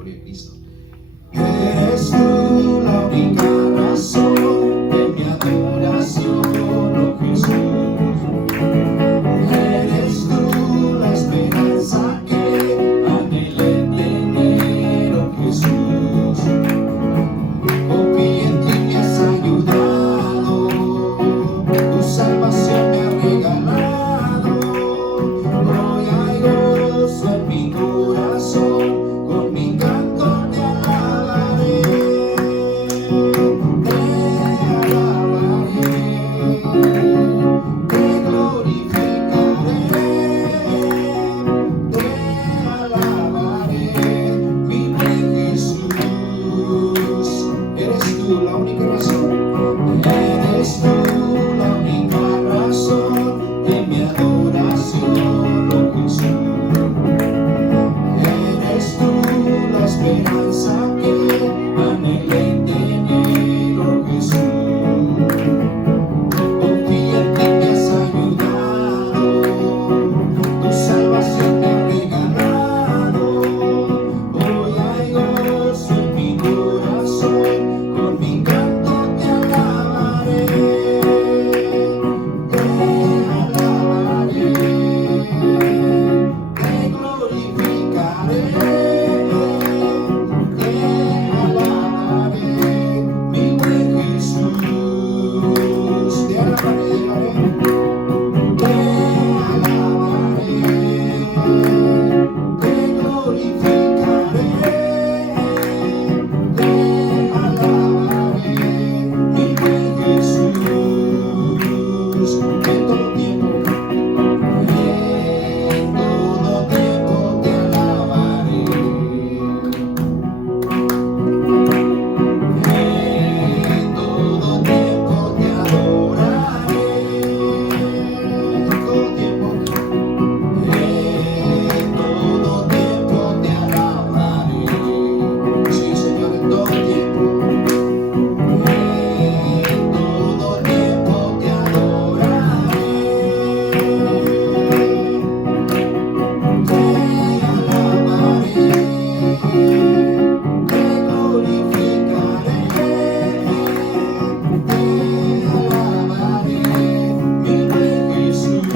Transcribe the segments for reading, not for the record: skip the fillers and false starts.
Gloria a Cristo. Eres tú la única razón de mi adoración, oh Jesús. Eres tú la esperanza que anhelé tener, oh Jesús. Confío en ti, me has ayudado, tu salvación me ha regalado. Hoy hay gozo en mi corazón, con mi canto te alabaré, te glorificaré, te alabaré, mi buen Jesús. Eres tú la única razón, eres tú la única razón de mi adoración, oh Jesús. Eres tú la esperanza que anhelé tener, oh Jesús. Confío en ti, me has ayudado, tu salvación me ha regalado. Hoy hay gozo en mi corazón, con mi canto te alabaré, te alabaré, te glorificaré, te alabaré, mi buen Jesús. Te alabaré, te alabaré, te glorificaré, te alabaré, mi buen Jesús. En todo tiempo te alabaré. En todo tiempo te adoraré. En todo tiempo, en todo tiempo te alabaré. Sí, Señor, en todo tiempo. En todo tiempo te adoraré. Te alabaré, te glorificaré, te alabaré, mi buen Jesús.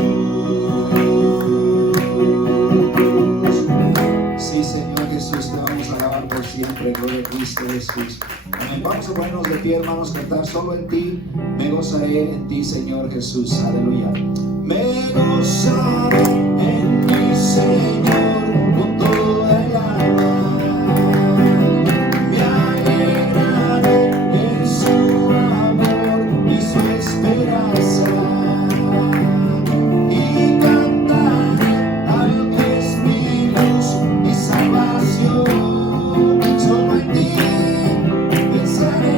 Sí, Señor Jesús, te vamos a alabar por siempre. Gloria a Cristo Jesús. Amén. Vamos a ponernos de pie, hermanos, cantar solo en ti. Me gozaré en ti, Señor Jesús. Aleluya. Me gozaré en ti, Señor, con toda el alma. Me alegraré en su amor y su esperanza. Y cantaré al que es mi luz y salvación. Solo en ti pensaré,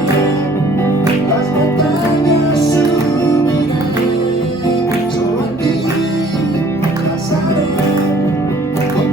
las montañas subiré. Solo en ti pasaré, con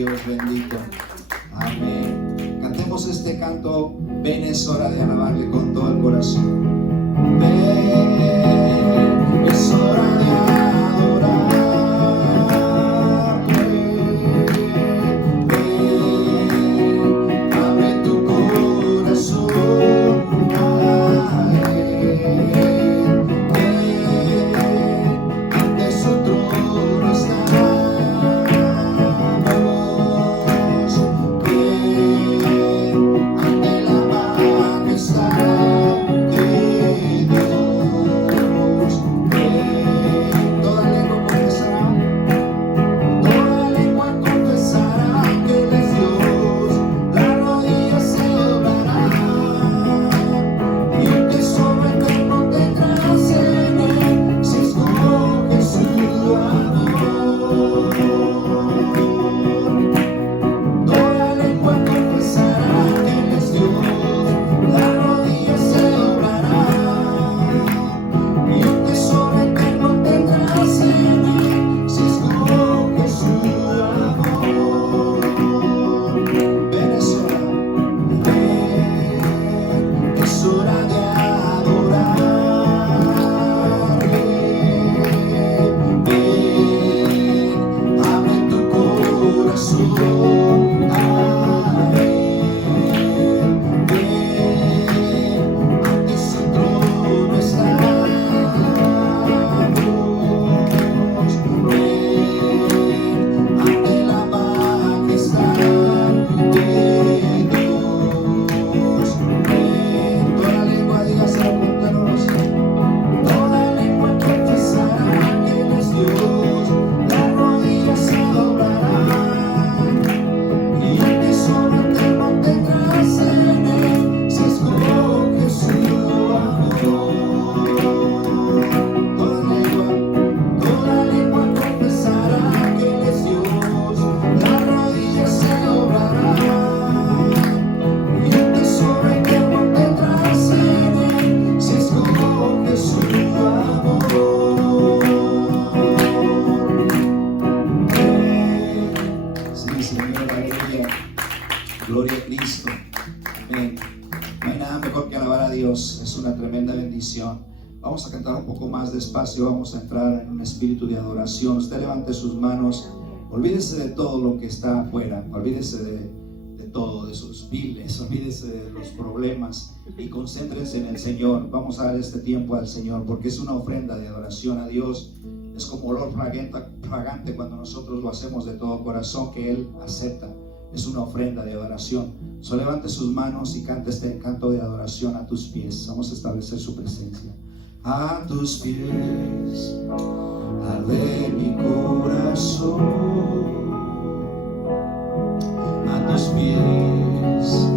Dios bendito. Amén. Cantemos este canto. Ven, es hora de alabarle con todo el corazón. Ven, es hora de adorarle. Ven, abre tu corazón a Él. Ven, ante su trono estamos. Ven, ante la majestad de Dios. Ven, toda lengua confesará que Él es Dios, las rodillas se doblarán y un tesoro eterno tendrás en Él si escoges su amor. Toda lengua confesará que Él es Dios, las rodillas se doblarán y un tesoro eterno tendrás en Él si escoges su amor. Ven, es hora de adorarle. Ven, abre tu corazón a Él. Ven, ante su trono estamos. Ven, ante la majestad de Dios. Ven, toda lengua dígaselo con tenor. Toda lengua confesará que Él es Dios, las rodillas se doblarán y un tesoro eterno tendrás en Él si escoges su amor. Toda lengua confesará que Él es Dios, las rodillas se doblarán y un tesoro eterno tendrás en Él si escoges su amor. Sí, Señor, aleluya. Gloria a Cristo. Amén. No hay nada mejor que alabar a Dios. Es una tremenda bendición. Vamos a cantar un poco más despacio. Vamos a entrar en un espíritu de adoración. Usted levante sus manos. Olvídese de todo lo que está afuera. Olvídese de todo, de sus viles. Olvídese de los problemas y concéntrese en el Señor. Vamos a dar este tiempo al Señor porque es una ofrenda de adoración a Dios. Es como olor fragante cuando nosotros lo hacemos de todo corazón, que Él acepta. Es una ofrenda de adoración. Solo levante sus manos y cante este canto de adoración a tus pies. Vamos a establecer su presencia. A tus pies arde mi corazón. A tus pies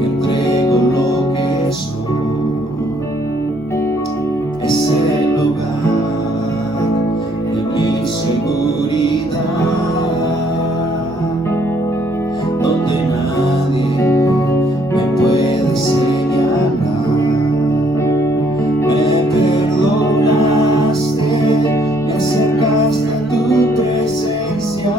entrego lo que soy. Es el lugar de mi seguridad, donde nadie me puede señalar. Me perdonaste, me acercaste a tu presencia.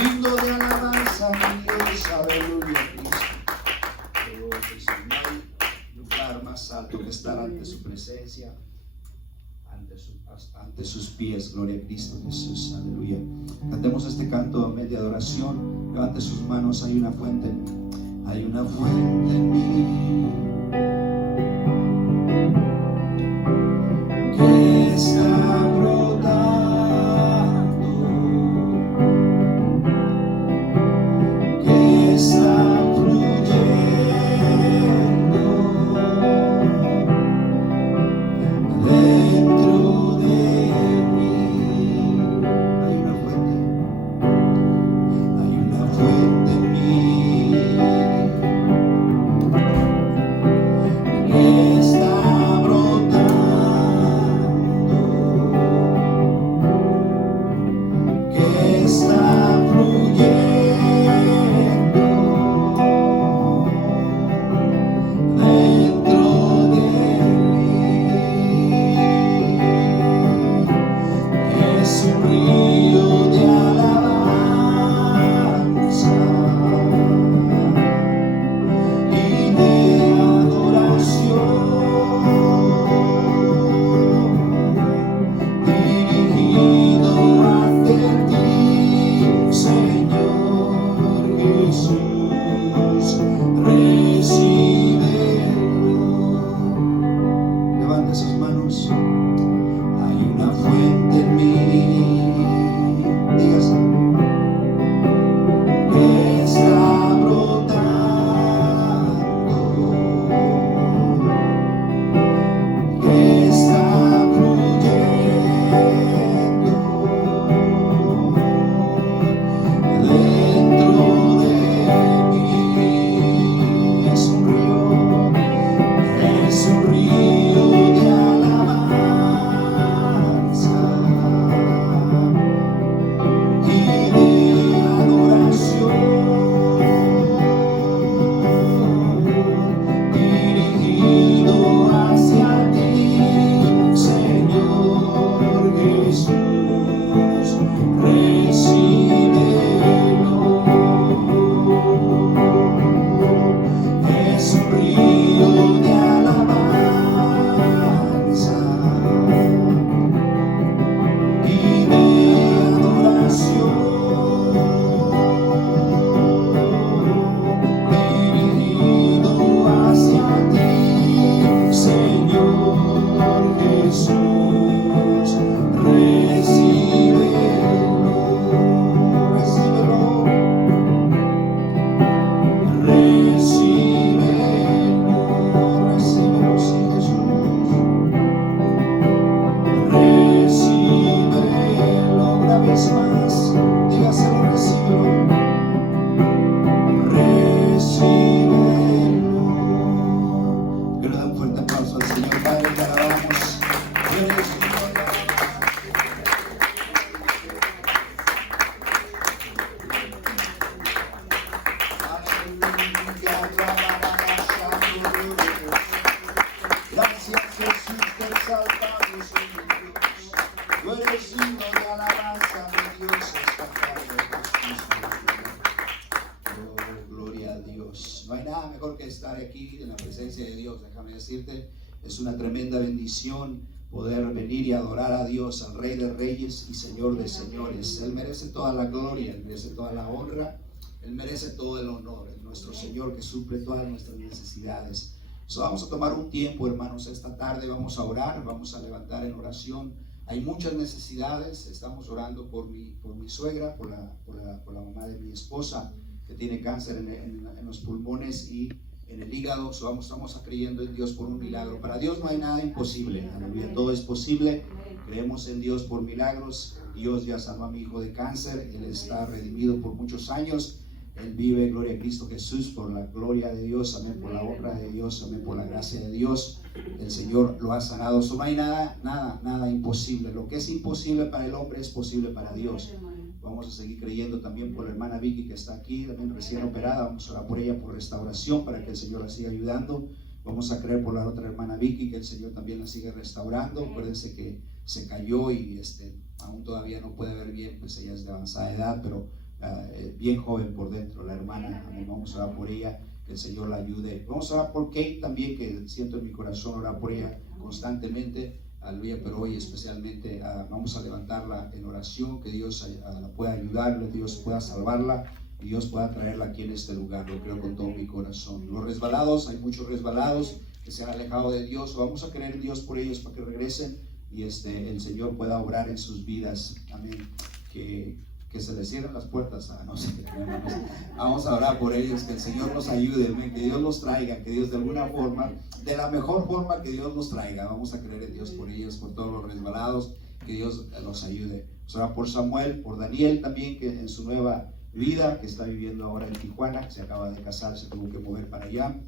Himno de alabanza, mi Dios, aleluya, Cristo. Oh, Jesús, no hay lugar más alto que estar ante su presencia, ante sus pies. Gloria a Cristo Jesús, aleluya. Cantemos este canto a media adoración. Levante sus manos, hay una fuente en mí que está brotando, que está fluyendo dentro de mí. Hay una fuente en mí que está brotando, que está fluyendo dentro de mí. Es un río de alabanza y de adoración, dirigido hacia ti, Señor Jesús. Recíbelo. Levante sus manos. Hay una fuente en mí los himnos de alabanza, mi Dios, esta tarde. Oh, gloria a Dios. No hay nada mejor que estar aquí en la presencia de Dios, déjame decirte. Es una tremenda bendición poder venir y adorar a Dios, al Rey de Reyes y Señor de Señores. Él merece toda la gloria, Él merece toda la honra, Él merece todo el honor. Es nuestro Señor que suple todas nuestras necesidades. So, vamos a tomar un tiempo, hermanos, esta tarde vamos a orar, vamos a levantar en oración. Hay muchas necesidades. Estamos orando por mi suegra, por la mamá de mi esposa, que tiene cáncer en los pulmones y en el hígado. So, estamos creyendo en Dios por un milagro. Para Dios no hay nada imposible, aleluya, todo es posible. Creemos en Dios por milagros. Dios ya sanó a mi hijo de cáncer, él está redimido por muchos años. Él vive, gloria a Cristo Jesús, por la gloria de Dios, amén, por la honra de Dios, amén, por la gracia de Dios. El Señor lo ha sanado. So, no hay nada imposible. Lo que es imposible para el hombre es posible para Dios. Vamos a seguir creyendo también por la hermana Vicky, que está aquí, también recién operada. Vamos a orar por ella por restauración, para que el Señor la siga ayudando. Vamos a creer por la otra hermana Vicky, que el Señor también la sigue restaurando. Acuérdense que se cayó y aún todavía no puede ver bien, pues ella es de avanzada edad, pero bien joven por dentro, la hermana. Amén. Vamos a orar por ella, que el Señor la ayude. Vamos a orar por Kate también, que siento en mi corazón orar por ella constantemente. Aleluya, pero hoy especialmente vamos a levantarla en oración, que Dios la pueda ayudar, que Dios pueda salvarla y Dios pueda traerla aquí en este lugar. Lo creo con todo mi corazón. Los resbalados, hay muchos resbalados que se han alejado de Dios. Vamos a creer en Dios por ellos para que regresen y el Señor pueda obrar en sus vidas. Amén. Que se les cierren las puertas, no sé, vamos a orar por ellos, que el Señor nos ayude, que Dios los traiga, que Dios de alguna forma, de la mejor forma que Dios los traiga. Vamos a creer en Dios por ellos, por todos los resbalados, que Dios los ayude. Vamos a orar por Samuel, por Daniel también, que en su nueva vida, que está viviendo ahora en Tijuana, que se acaba de casar, se tuvo que mover para allá.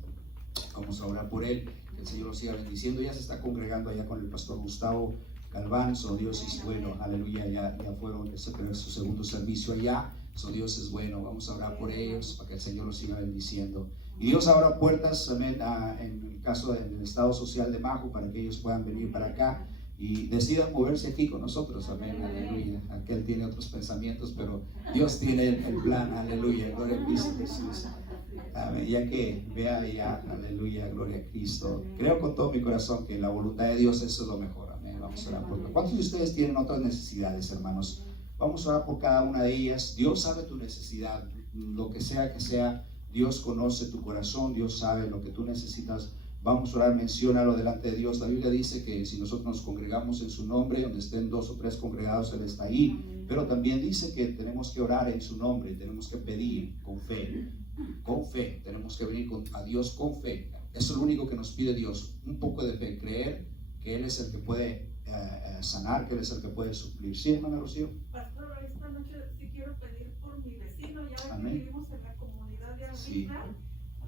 Vamos a orar por él, que el Señor lo siga bendiciendo. Ya se está congregando allá con el pastor Gustavo Galván. So, Dios es bueno, aleluya, ya fueron, su segundo servicio allá. So, Dios es bueno. Vamos a orar por ellos para que el Señor los siga bendiciendo. Y Dios abra puertas también en el caso del estado social de Majo, para que ellos puedan venir para acá y decidan moverse aquí con nosotros. Amén, aleluya. Aquel tiene otros pensamientos, pero Dios tiene el plan, aleluya. Gloria a Cristo Jesús. Amén. Ya que vea ya, aleluya, gloria a Cristo. Creo con todo mi corazón que la voluntad de Dios, eso es lo mejor. Vamos a orar por ¿cuántos de ustedes tienen otras necesidades, hermanos? Vamos a orar por cada una de ellas. Dios sabe tu necesidad, lo que sea, Dios conoce tu corazón, Dios sabe lo que tú necesitas. Vamos a orar, menciónalo delante de Dios. La Biblia dice que si nosotros nos congregamos en su nombre, donde estén 2 o 3 congregados, Él está ahí. Pero también dice que tenemos que orar en su nombre, tenemos que pedir con fe. Con fe, tenemos que venir a Dios con fe. Eso es lo único que nos pide Dios, un poco de fe, creer que Él es el que puede sanar, que Él es el que puede suplir. ¿Sí, hermana Rocío? Pastor, esta noche sí quiero pedir por mi vecino, ya Amén. que vivimos en la comunidad de Arriba, sí.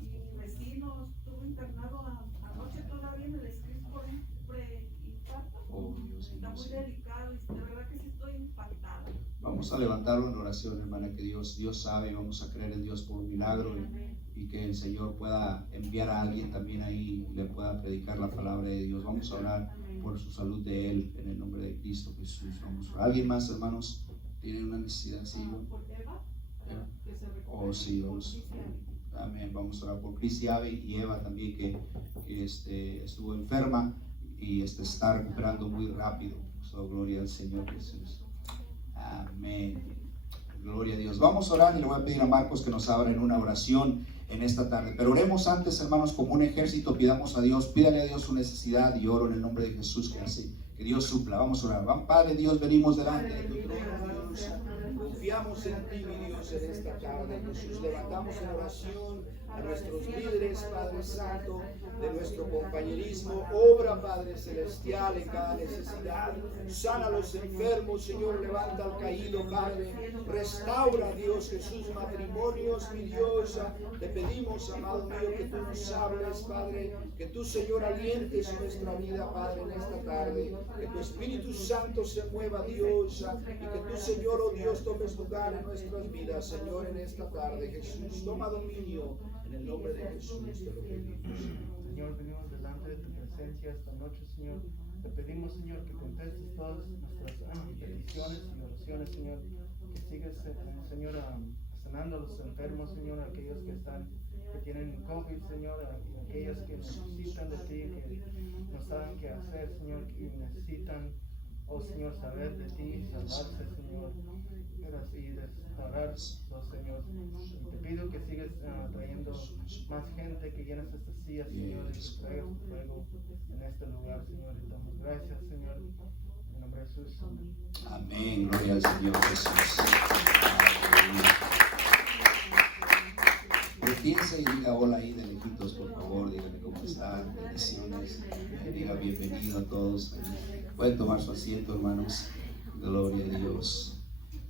Y mi vecino estuvo internado anoche todavía en el script por un preinfarto. Oh, Dios está mío, muy sí. delicado y de verdad que sí estoy impactada. Vamos a levantarlo en oración, hermana, que Dios sabe, vamos a creer en Dios por un milagro y que el Señor pueda enviar a alguien también ahí y le pueda predicar la palabra de Dios. Vamos a orar por su salud de él en el nombre de Cristo Jesús. Vamos a orar. ¿Alguien más, hermanos, tiene una necesidad? Sí, ¿no? Por Eva, que se recupere. Oh, sí, vamos. Amén. Vamos a orar por Cris y Ave y Eva también, que estuvo enferma y está recuperando muy rápido. So, gloria al Señor Jesús. Amén. Gloria a Dios. Vamos a orar y le voy a pedir a Marcos que nos abra en una oración en esta tarde. Pero oremos antes, hermanos, como un ejército. Pidamos a Dios, pídale a Dios su necesidad y oro en el nombre de Jesús que Dios supla. Vamos a orar. Padre Dios, venimos delante de tu trono, Dios. Confiamos en ti, mi Dios, en esta tarde, Jesús. Levantamos en oración a nuestros líderes, Padre Santo, de nuestro compañerismo. Obra, Padre Celestial, en cada necesidad. Sana a los enfermos, Señor. Levanta al caído, Padre. Restaura, Dios Jesús, matrimonios, mi Dios. Te pedimos, amado mío, que tú nos hables, Padre. Que tú, Señor, alientes nuestra vida, Padre, en esta tarde. Que tu Espíritu Santo se mueva, Dios. Y que tú, Señor, oh Dios, tomes lugar en nuestras vidas, Señor, en esta tarde. Jesús, toma dominio. En el nombre de Jesús te lo pedimos. Señor, venimos delante de tu presencia esta noche, Señor, Te pedimos, Señor, que contestes todas nuestras peticiones y oraciones, Señor. Que sigas, Señor, sanando a los enfermos, Señor, aquellos que tienen COVID, Señor, y aquellos que necesitan de ti, que no saben qué hacer, Señor, que necesitan, oh Señor, saber de ti, salvarse, Señor, y restaurarse, oh Señor. Y te pido que sigas trayendo más gente, que llenes estas sillas, Señor, y que traigas tu fuego en este lugar, Señor. Y damos gracias, Señor, en nombre de Jesús. Amén, gloria al Señor Jesús. Piensa y diga hola ahí de lejitos, por favor, díganme cómo están, bendiciones, diga bienvenido a todos. Pueden tomar su asiento, hermanos, gloria a Dios.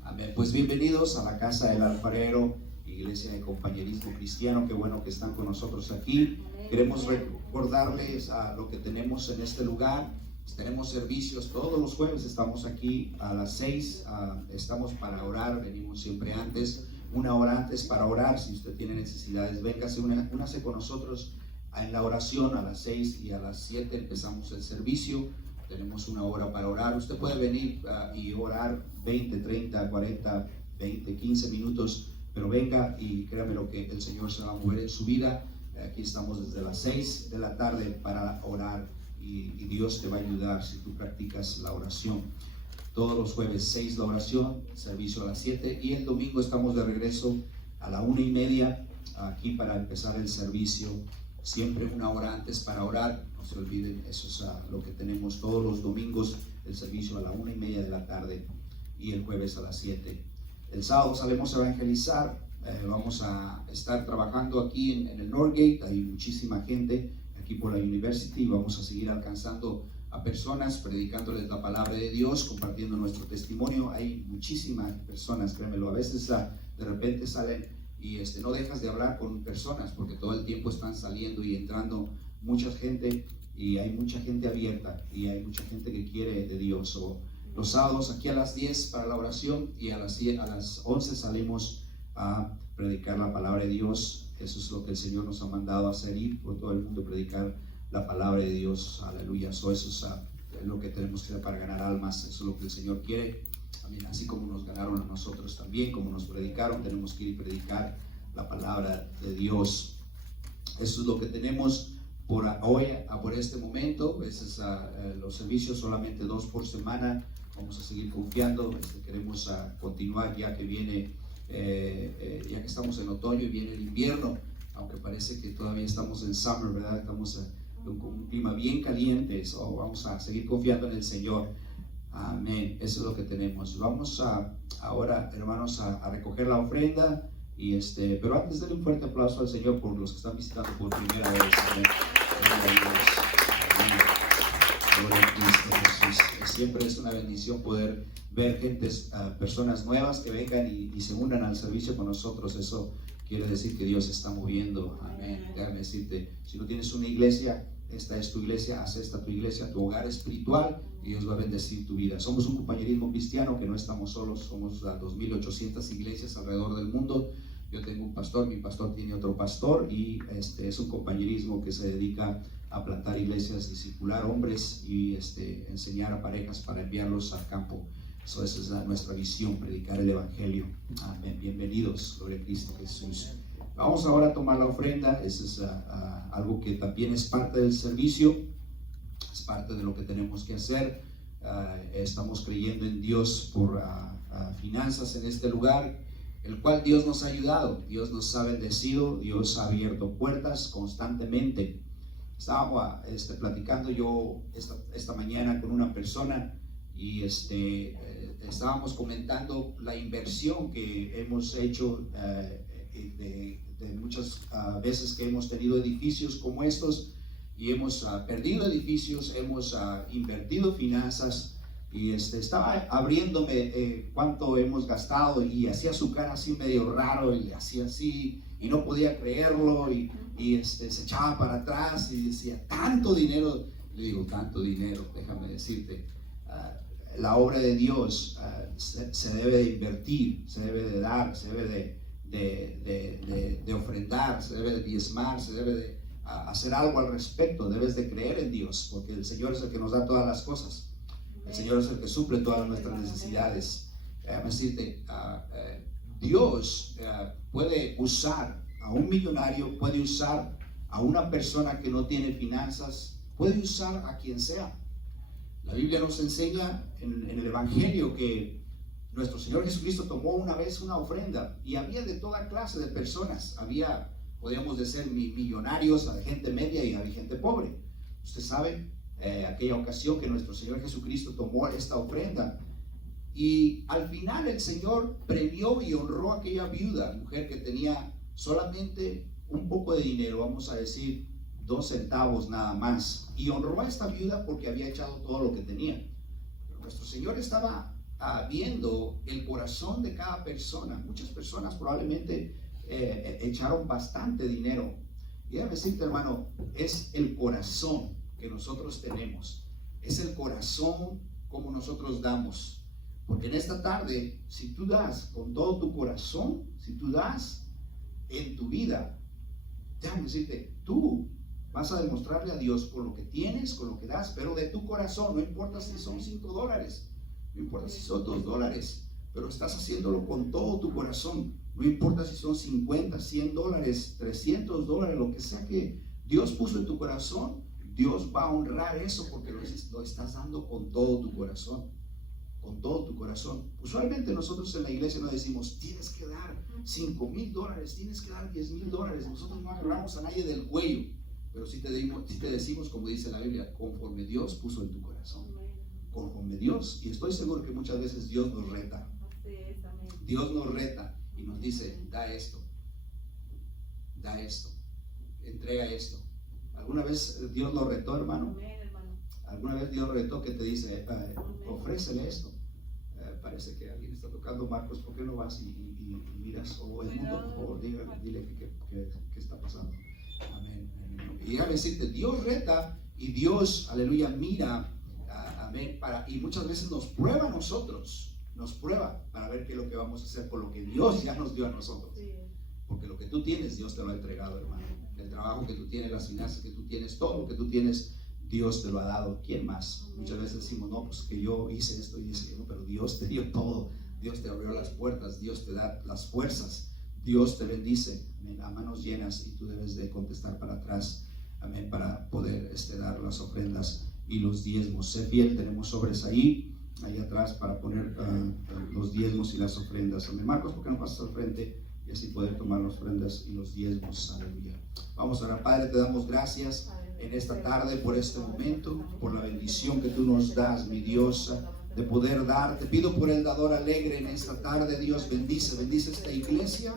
Amén. Pues bienvenidos a la casa del alfarero, iglesia de compañerismo cristiano. Qué bueno que están con nosotros aquí. Queremos recordarles a lo que tenemos en este lugar. Tenemos servicios todos los jueves, estamos aquí a las 6, estamos para orar, venimos siempre antes, una hora antes para orar. Si usted tiene necesidades, véngase, únase con nosotros en la oración a las 6 y a las 7 empezamos el servicio. Tenemos una hora para orar. Usted puede venir y orar 20, 30, 40, 20, 15 minutos, pero venga y créame lo que el Señor se va a mover en su vida. Aquí estamos desde las 6 de la tarde para orar y Dios te va a ayudar si tú practicas la oración. Todos los jueves 6 la oración, servicio a las 7 y el domingo estamos de regreso a la 1:30 aquí para empezar el servicio. Siempre una hora antes para orar, no se olviden, eso es lo que tenemos todos los domingos, el servicio a la 1:30 de la tarde y el jueves a las 7. El sábado salimos a evangelizar, vamos a estar trabajando aquí en el Northgate, hay muchísima gente aquí por la University, vamos a seguir alcanzando a personas, predicándoles la palabra de Dios, compartiendo nuestro testimonio. Hay muchísimas personas, créemelo, a veces de repente salen y no dejas de hablar con personas porque todo el tiempo están saliendo y entrando mucha gente y hay mucha gente abierta y hay mucha gente que quiere de Dios. Los sábados aquí a las 10 para la oración y a las 11 salimos a predicar la palabra de Dios. Eso es lo que el Señor nos ha mandado a hacer, ir por todo el mundo, predicar la palabra de Dios, aleluya. Eso es lo que tenemos que hacer para ganar almas, eso es lo que el Señor quiere. También, así como nos ganaron a nosotros también, como nos predicaron, tenemos que ir a predicar la palabra de Dios. Eso es lo que tenemos por hoy, por este momento. Los servicios solamente 2 por semana. Vamos a seguir confiando, queremos continuar ya que viene, ya que estamos en otoño y viene el invierno, aunque parece que todavía estamos en summer, ¿verdad? Estamos con un clima bien caliente, vamos a seguir confiando en el Señor. Amén, eso es lo que tenemos. Vamos ahora, hermanos, a recoger la ofrenda, pero antes denle un fuerte aplauso al Señor por los que están visitando por primera vez. Amén. Gloria a Cristo Jesús. Siempre es una bendición poder ver personas nuevas que vengan y se unan al servicio con nosotros. Eso quiere decir que Dios se está moviendo. Amén. Déjame decirte, si no tienes una iglesia, esta es tu iglesia, haz esta tu iglesia, tu hogar espiritual, y Dios va a bendecir tu vida. Somos un compañerismo cristiano que no estamos solos, somos 2,800 iglesias alrededor del mundo. Yo tengo un pastor, mi pastor tiene otro pastor, y es un compañerismo que se dedica a plantar iglesias, discipular hombres y enseñar a parejas para enviarlos al campo. Esa es nuestra visión, predicar el evangelio. Amén. Bienvenidos, gloria a Cristo Jesús. Vamos ahora a tomar la ofrenda. Eso es algo que también es parte del servicio, es parte de lo que tenemos que hacer. Estamos creyendo en Dios por finanzas en este lugar, el cual Dios nos ha ayudado, Dios nos ha bendecido, Dios ha abierto puertas constantemente. Estaba platicando yo esta mañana con una persona y estábamos comentando la inversión que hemos hecho de muchas veces que hemos tenido edificios como estos y hemos perdido edificios, hemos invertido finanzas, y estaba abriéndome cuánto hemos gastado y hacía su cara así medio raro y hacía así y no podía creerlo y se echaba para atrás y decía, tanto dinero. Le digo, tanto dinero, déjame decirte, la obra de Dios se debe de invertir, se debe de dar, se debe de ofrendar, se debe de diezmar, se debe hacer algo al respecto. Debes de creer en Dios, porque el Señor es el que nos da todas las cosas. El Señor es el que suple todas nuestras necesidades. Déjame decirte, Dios puede usar a un millonario, puede usar a una persona que no tiene finanzas, puede usar a quien sea. La Biblia nos enseña en el Evangelio que nuestro Señor Jesucristo tomó una vez una ofrenda y había de toda clase de personas. Había, podríamos decir, millonarios, había gente media y había gente pobre. Usted sabe, aquella ocasión que nuestro Señor Jesucristo tomó esta ofrenda y al final el Señor premió y honró a aquella viuda, mujer que tenía solamente un poco de dinero, vamos a decir 2 centavos nada más, y honró a esta viuda porque había echado todo lo que tenía. Pero nuestro Señor estaba viendo el corazón de cada persona. Muchas personas probablemente echaron bastante dinero. Y déjame decirte, hermano, es el corazón que nosotros tenemos, es el corazón como nosotros damos. Porque en esta tarde, si tú das con todo tu corazón, si tú das en tu vida, déjame decirte, tú vas a demostrarle a Dios con lo que tienes, con lo que das, pero de tu corazón. No importa si son $5, no importa si son $2, pero estás haciéndolo con todo tu corazón. No importa si son $50, $100, $300, lo que sea que Dios puso en tu corazón, Dios va a honrar eso porque lo estás dando con todo tu corazón. Con todo tu corazón. Usualmente nosotros en la iglesia no decimos, tienes que dar $5,000, tienes que dar $10,000. Nosotros no agarramos a nadie del cuello, pero si te decimos, como dice la Biblia, conforme Dios puso en tu corazón, conforme Dios. Y estoy seguro que muchas veces Dios nos reta. Dios nos reta y nos dice, da esto, entrega esto. ¿Alguna vez Dios lo retó, hermano? ¿Alguna vez Dios retó que te dice, ofrécele esto? Parece que alguien está tocando. Marcos, ¿por qué no vas y miras? O el mundo, por favor, dile qué está pasando. Amén. Y déjame decirte, Dios reta y Dios, aleluya, mira, amén, y muchas veces nos prueba a nosotros, nos prueba para ver qué es lo que vamos a hacer con lo que Dios ya nos dio a nosotros. Porque lo que tú tienes, Dios te lo ha entregado, hermano. El trabajo que tú tienes, las finanzas que tú tienes, todo lo que tú tienes, Dios te lo ha dado. ¿Quién más? Muchas veces decimos, no, pues que yo hice esto y dice, no, pero Dios te dio todo. Dios te abrió las puertas, Dios te da las fuerzas, Dios te bendice, amén, a manos llenas, y tú debes de contestar para atrás, amén, para poder dar las ofrendas y los diezmos. Sé fiel, tenemos sobres ahí atrás para poner los diezmos y las ofrendas. Amén. Marcos, ¿por qué no pasas al frente? Y así poder tomar las ofrendas y los diezmos. Aleluya. Vamos a orar. Padre, te damos gracias en esta tarde por este momento, por la bendición que tú nos das, mi Dios, de poder dar. Te pido por el dador alegre en esta tarde. Dios, bendice esta iglesia,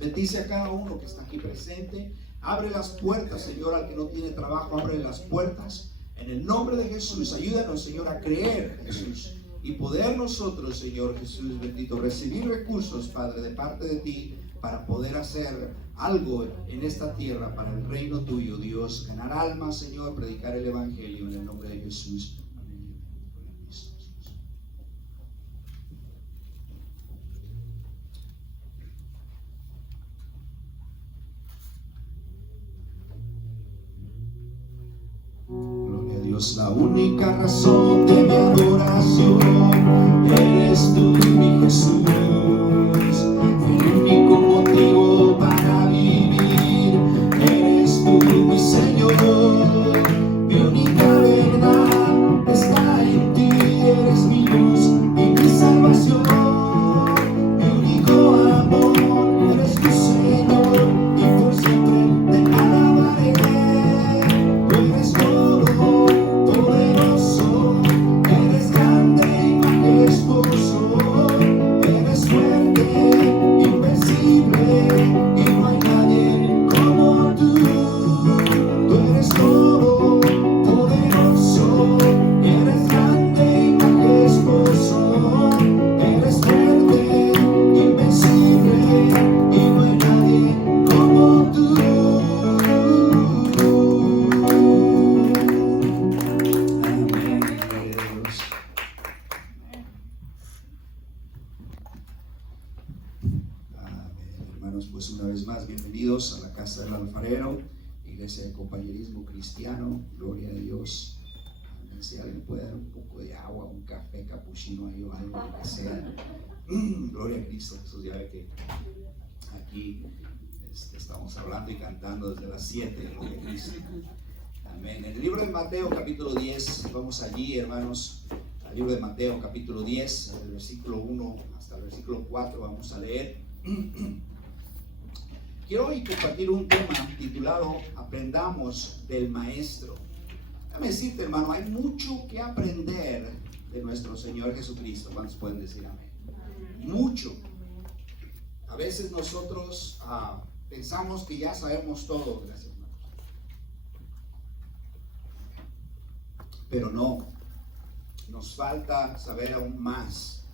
bendice a cada uno que está aquí presente. Abre las puertas, Señor, al que no tiene trabajo, abre las puertas en el nombre de Jesús. Ayúdanos, Señor, a creer, Jesús, y poder nosotros, Señor Jesús bendito, recibir recursos, Padre, de parte de ti, para poder hacer algo en esta tierra para el reino tuyo, Dios. Ganar almas, Señor, predicar el evangelio en el nombre de Jesús. Amén. Gloria a Dios. La única razón de mi adoración eres tú, mi Jesús. El único motivo para vivir eres tú, mi Señor. Mi única verdad está en ti, eres mi luz y mi salvación. Mi único amor eres tu Señor, y por siempre te alabaré. Tú eres todo poderoso, eres grande y majestuoso, eres fuerte, invencible, y no hay nadie como tú. Tú eres todo poderoso, eres grande y majestuoso, eres fuerte, invencible, y no hay nadie como tú. Amén. Dios. Amén. Hermanos, pues una vez más, bienvenidos a la casa del alfarero. iglesia de compañerismo cristiano. Gloria a Dios. Amén. Si alguien puede dar un poco de agua, un café, capuchino ahí o algo, lo que sea. Gloria a Cristo Jesús. Ya ve que aquí estamos hablando y cantando desde las 7. Gloria a Cristo. Amén. En el libro de Mateo capítulo 10, vamos allí, hermanos, al libro de Mateo capítulo 10, del versículo 1 hasta el versículo 4, vamos a leer. Quiero hoy compartir un tema titulado Aprendamos del Maestro. Déjame decirte, hermano, hay mucho que aprender de nuestro Señor Jesucristo. ¿Cuántos pueden decir amén? Mucho. A veces nosotros pensamos que ya sabemos todo, gracias, hermanos. Pero no, nos falta saber aún más.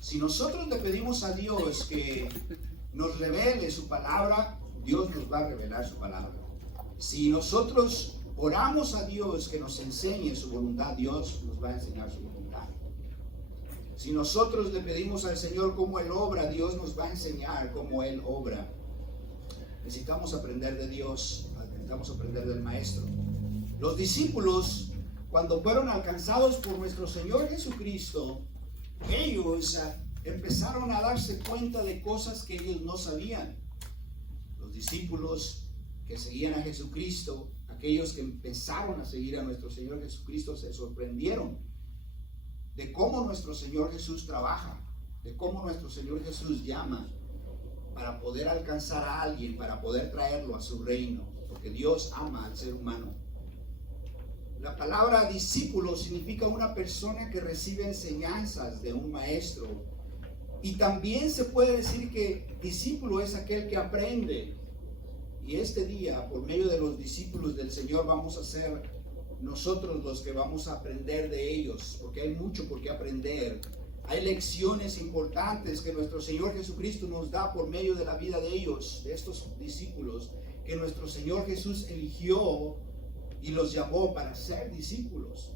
Si nosotros le pedimos a Dios que nos revele su palabra, Dios nos va a revelar su palabra. Si nosotros oramos a Dios que nos enseñe su voluntad, Dios nos va a enseñar su voluntad. Si nosotros le pedimos al Señor cómo Él obra, Dios nos va a enseñar cómo Él obra. Necesitamos aprender de Dios, necesitamos aprender del Maestro. Los discípulos, cuando fueron alcanzados por nuestro Señor Jesucristo, ellos empezaron a darse cuenta de cosas que ellos no sabían. Los discípulos que seguían a Jesucristo, aquellos que empezaron a seguir a nuestro Señor Jesucristo, se sorprendieron de cómo nuestro Señor Jesús trabaja, de cómo nuestro Señor Jesús llama para poder alcanzar a alguien, para poder traerlo a su reino, porque Dios ama al ser humano. La palabra discípulo significa una persona que recibe enseñanzas de un maestro. Y también se puede decir que discípulo es aquel que aprende. Y este día, por medio de los discípulos del Señor, vamos a ser nosotros los que vamos a aprender de ellos, porque hay mucho por qué aprender. Hay lecciones importantes que nuestro Señor Jesucristo nos da por medio de la vida de ellos, de estos discípulos, que nuestro Señor Jesús eligió y los llamó para ser discípulos.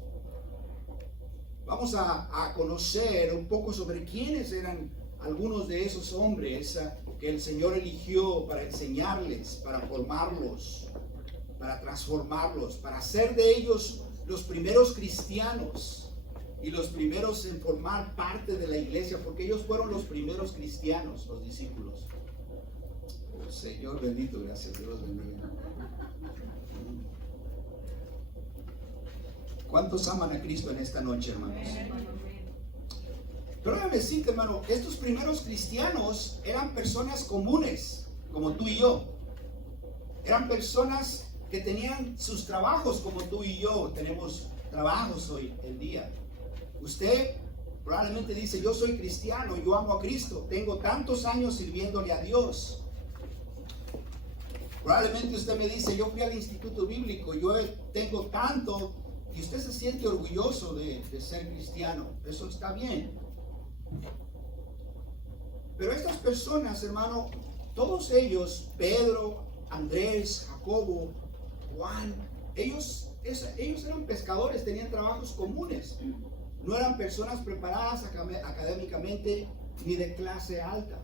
Vamos a conocer un poco sobre quiénes eran algunos de esos hombres que el Señor eligió para enseñarles, para formarlos, para transformarlos, para hacer de ellos los primeros cristianos y los primeros en formar parte de la iglesia, porque ellos fueron los primeros cristianos, los discípulos. Señor bendito, gracias, Dios bendiga. ¿Cuántos aman a Cristo en esta noche, hermanos? Pero déjame decirte, hermano, estos primeros cristianos eran personas comunes, como tú y yo. Eran personas que tenían sus trabajos, como tú y yo tenemos trabajos hoy en día. Usted probablemente dice, yo soy cristiano, yo amo a Cristo, tengo tantos años sirviéndole a Dios. Probablemente usted me dice, yo fui al instituto bíblico, yo tengo tanto, y usted se siente orgulloso de ser cristiano. Eso está bien. Pero estas personas, hermano, todos ellos, Pedro, Andrés, Jacobo, Juan, ellos eran pescadores, tenían trabajos comunes. No eran personas preparadas académicamente ni de clase alta,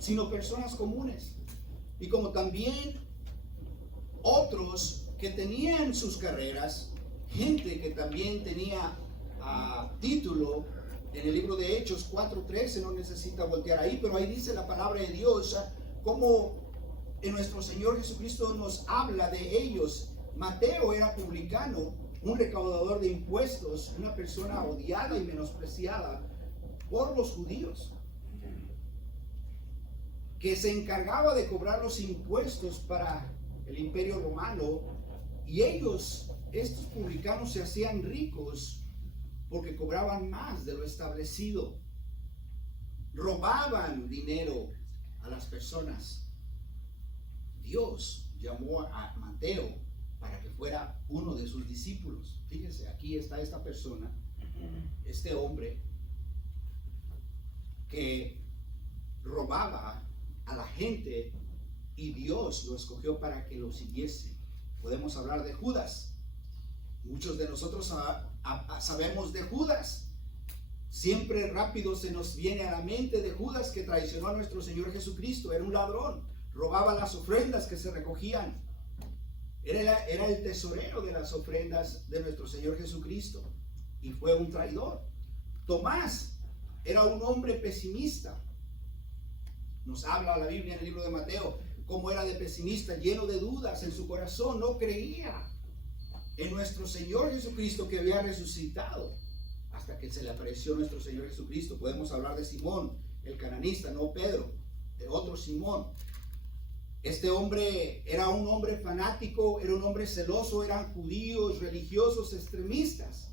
sino personas comunes. Y como también otros que tenían sus carreras, gente que también tenía título. En el libro de Hechos 4:13, no necesita voltear ahí, pero ahí dice la palabra de Dios, como en nuestro Señor Jesucristo nos habla de ellos. Mateo era publicano, un recaudador de impuestos, una persona odiada y menospreciada por los judíos, que se encargaba de cobrar los impuestos para el imperio romano, y estos publicanos se hacían ricos porque cobraban más de lo establecido, robaban dinero a las personas. Dios llamó a Mateo para que fuera uno de sus discípulos. Fíjense, aquí está esta persona, este hombre que robaba a la gente, y Dios lo escogió para que lo siguiese. Podemos hablar de Judas. Muchos de nosotros sabemos de Judas. Siempre rápido se nos viene a la mente de Judas, que traicionó a nuestro Señor Jesucristo. Era un ladrón, robaba las ofrendas que se recogían Era el tesorero de las ofrendas de nuestro Señor Jesucristo y fue un traidor. Tomás era un hombre pesimista. Nos habla la Biblia en el libro de Mateo cómo era de pesimista, lleno de dudas en su corazón. No creía en nuestro Señor Jesucristo que había resucitado hasta que se le apareció nuestro Señor Jesucristo. Podemos hablar de Simón, el cananista, no Pedro, de otro Simón. Este hombre era un hombre fanático, era un hombre celoso, eran judíos, religiosos, extremistas,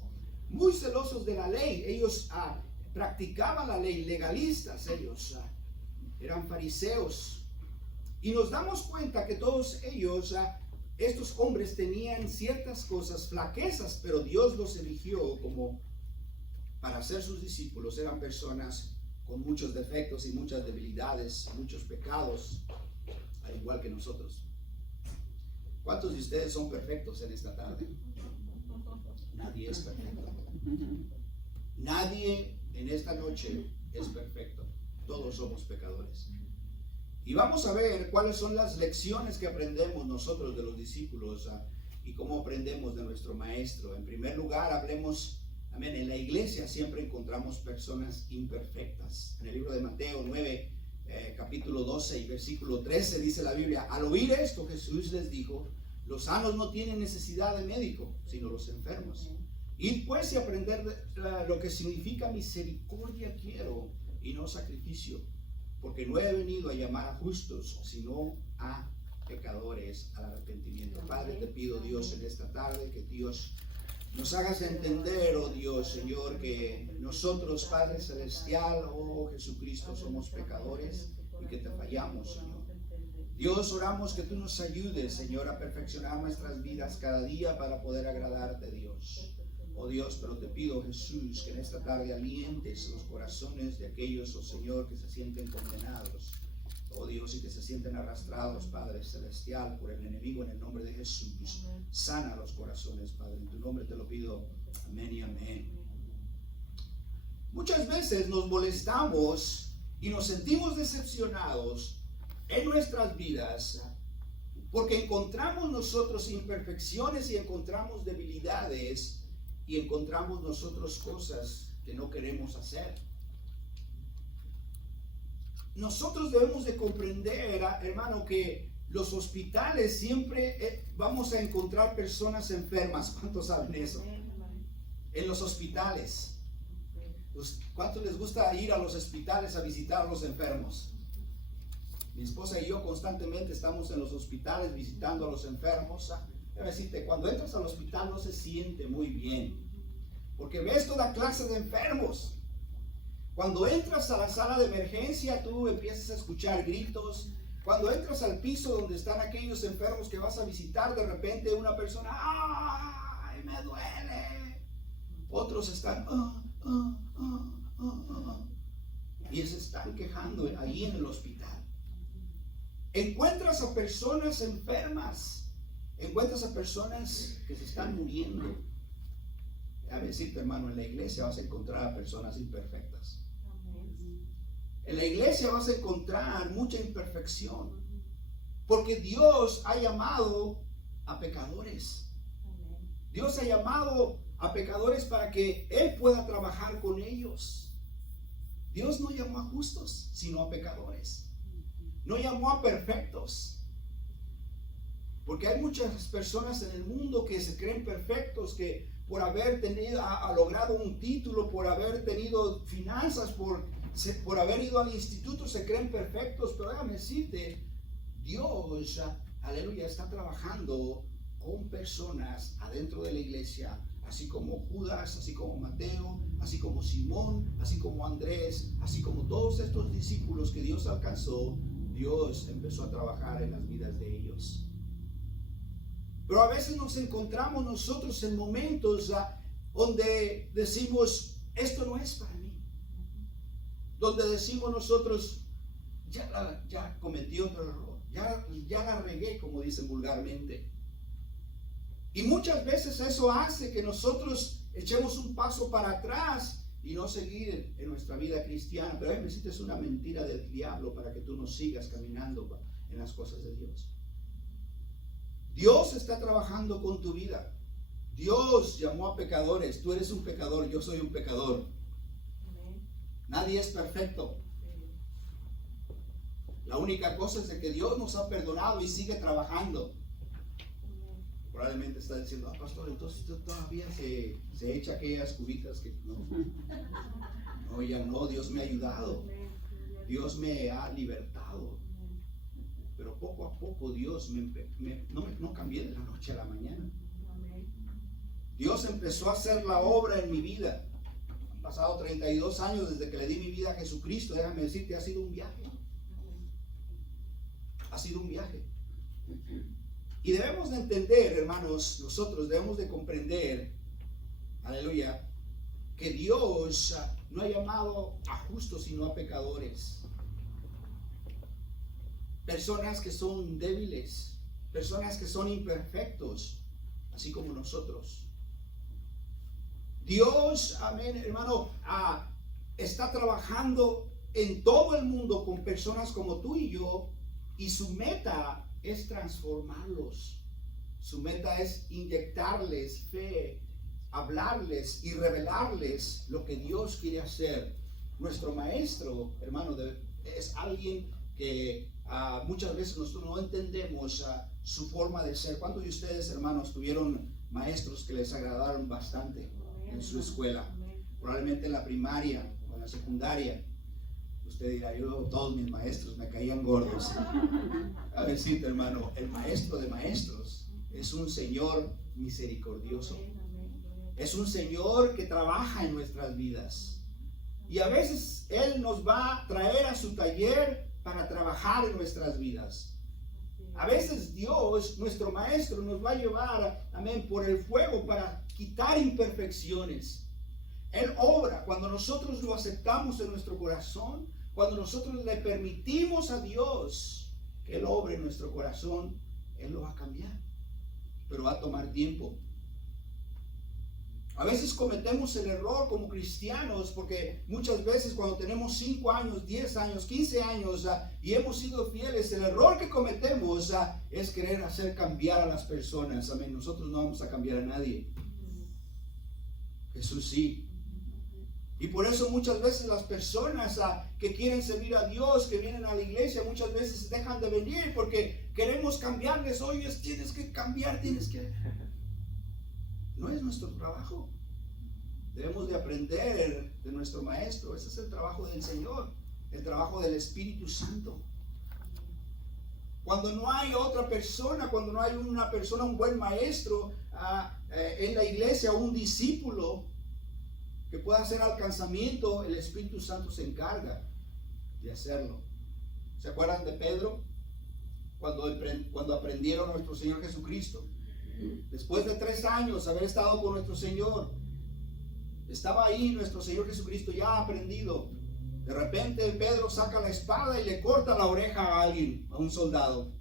muy celosos de la ley. Ellos practicaban la ley, legalistas ellos, eran fariseos. Y nos damos cuenta que todos ellos, estos hombres tenían ciertas cosas, flaquezas, pero Dios los eligió como para ser sus discípulos. Eran personas con muchos defectos y muchas debilidades, muchos pecados, al igual que nosotros. ¿Cuántos de ustedes son perfectos en esta tarde? Nadie es perfecto. Nadie en esta noche es perfecto. Todos somos pecadores. Y vamos a ver cuáles son las lecciones que aprendemos nosotros de los discípulos y cómo aprendemos de nuestro maestro. En primer lugar, hablemos, amén, en la iglesia siempre encontramos personas imperfectas. En el libro de Mateo 9, capítulo 12 y versículo 13 dice la Biblia: al oír esto Jesús les dijo, los sanos no tienen necesidad de médico, sino los enfermos. Id pues y aprender lo que significa misericordia quiero y no sacrificio, porque no he venido a llamar a justos, sino a pecadores al arrepentimiento. Padre, te pido, Dios, en esta tarde que Dios nos hagas entender, oh Dios, Señor, que nosotros, Padre Celestial, oh Jesucristo, somos pecadores y que te fallamos, Señor. Dios, oramos que tú nos ayudes, Señor, a perfeccionar nuestras vidas cada día para poder agradarte, Dios. Oh Dios, pero te pido, Jesús, que en esta tarde alientes los corazones de aquellos, oh Señor, que se sienten condenados, oh Dios, y que se sienten arrastrados, Padre Celestial, por el enemigo, en el nombre de Jesús. Sana los corazones, Padre, en tu nombre te lo pido. Amén y amén. Muchas veces nos molestamos y nos sentimos decepcionados en nuestras vidas porque encontramos nosotros imperfecciones y encontramos debilidades y encontramos nosotros cosas que no queremos hacer. Nosotros debemos de comprender, hermano, que los hospitales siempre vamos a encontrar personas enfermas. ¿Cuántos saben eso? En los hospitales. ¿Cuántos les gusta ir a los hospitales a visitar a los enfermos? Mi esposa y yo constantemente estamos en los hospitales visitando a los enfermos. Déjame decirte, cuando entras al hospital no se siente muy bien, porque ves toda clase de enfermos. Cuando entras a la sala de emergencia, tú empiezas a escuchar gritos. Cuando entras al piso donde están aquellos enfermos que vas a visitar, de repente una persona, ¡ay, me duele! Otros están, y se están quejando ahí en el hospital. Encuentras a personas enfermas, encuentras a personas que se están muriendo. Déjame decirte, hermano, en la iglesia vas a encontrar a personas imperfectas. En la iglesia vas a encontrar mucha imperfección, porque Dios ha llamado a pecadores. Dios ha llamado a pecadores para que Él pueda trabajar con ellos. Dios no llamó a justos, sino a pecadores. No llamó a perfectos. Porque hay muchas personas en el mundo que se creen perfectos, que por haber logrado un título, por haber tenido finanzas, por haber ido al instituto, se creen perfectos. Pero déjame decirte, Dios, aleluya, está trabajando con personas adentro de la iglesia, así como Judas, así como Mateo, así como Simón, así como Andrés, así como todos estos discípulos que Dios alcanzó. Dios empezó a trabajar en las vidas de ellos. Pero a veces nos encontramos nosotros en momentos donde decimos, esto no es para mí. Donde decimos nosotros, ya cometí otro error, ya la regué, como dicen vulgarmente. Y muchas veces eso hace que nosotros echemos un paso para atrás y no seguir en nuestra vida cristiana. Pero a veces es una mentira del diablo para que tú no sigas caminando en las cosas de Dios. Dios está trabajando con tu vida. Dios llamó a pecadores. Tú eres un pecador, yo soy un pecador. Nadie es perfecto. La única cosa es de que Dios nos ha perdonado y sigue trabajando. Probablemente está diciendo, pastor, entonces usted todavía se echa aquellas cubitas que no. No, ya no, Dios me ha ayudado. Dios me ha libertado. Pero poco a poco Dios no cambié de la noche a la mañana. Dios empezó a hacer la obra en mi vida. Han pasado 32 años desde que le di mi vida a Jesucristo. Déjame decirte, ha sido un viaje. Ha sido un viaje. Y debemos de entender, hermanos, nosotros debemos de comprender, aleluya, que Dios no ha llamado a justos sino a pecadores. Personas que son débiles, personas que son imperfectos, así como nosotros. Dios, amén, hermano, está trabajando en todo el mundo con personas como tú y yo, y su meta es transformarlos. Su meta es inyectarles fe, hablarles y revelarles lo que Dios quiere hacer. Nuestro maestro, hermano, es alguien que muchas veces nosotros no entendemos su forma de ser. ¿Cuántos de ustedes, hermanos, tuvieron maestros que les agradaron bastante en su escuela? Probablemente en la primaria o en la secundaria. Usted dirá, todos mis maestros me caían gordos. A ver, sí, hermano, el maestro de maestros es un Señor misericordioso. Es un Señor que trabaja en nuestras vidas. Y a veces Él nos va a traer a su taller para trabajar en nuestras vidas. A veces Dios, nuestro maestro, nos va a llevar, amén, por el fuego para quitar imperfecciones. Él obra cuando nosotros lo aceptamos en nuestro corazón, cuando nosotros le permitimos a Dios que Él obre en nuestro corazón. Él lo va a cambiar, pero va a tomar tiempo. A veces cometemos el error como cristianos, porque muchas veces cuando tenemos 5 años, 10 años, 15 años y hemos sido fieles, el error que cometemos es querer hacer cambiar a las personas. Amén. Nosotros no vamos a cambiar a nadie. Jesús sí. Y por eso muchas veces las personas que quieren servir a Dios, que vienen a la iglesia, muchas veces dejan de venir porque queremos cambiarles. Oye, tienes que cambiar, tienes que... No es nuestro trabajo. Debemos de aprender de nuestro maestro. Ese es el trabajo del Señor, el trabajo del Espíritu Santo. Cuando no hay otra persona, cuando no hay una persona, un buen maestro en la iglesia, un discípulo que pueda hacer alcanzamiento, el Espíritu Santo se encarga de hacerlo. ¿Se acuerdan de Pedro? Cuando aprendieron a nuestro Señor Jesucristo. Después de 3 años haber estado con nuestro Señor, estaba ahí nuestro Señor Jesucristo ya aprendido. De repente Pedro saca la espada y le corta la oreja a alguien, a un soldado.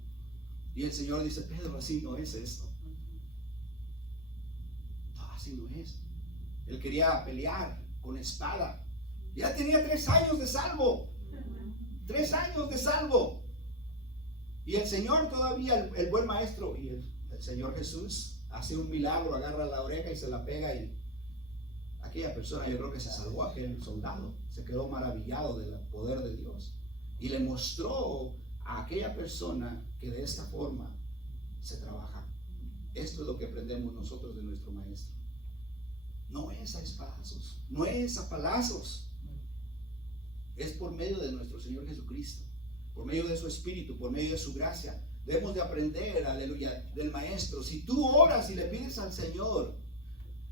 Y el Señor dice, Pedro, así no es esto. No, así no es. Él quería pelear con espada. Ya tenía 3 años de salvo. 3 años de salvo. Y el Señor todavía, el buen maestro, y el Señor Jesús hace un milagro, agarra la oreja y se la pega, y aquella persona, yo creo que se salvó, aquel soldado se quedó maravillado del poder de Dios y le mostró a aquella persona que de esta forma se trabaja. Esto es lo que aprendemos nosotros de nuestro maestro. No es a espadazos, no es a palazos, es por medio de nuestro Señor Jesucristo, por medio de su Espíritu, por medio de su gracia. Debemos de aprender, aleluya, del maestro. Si tú oras y le pides al Señor,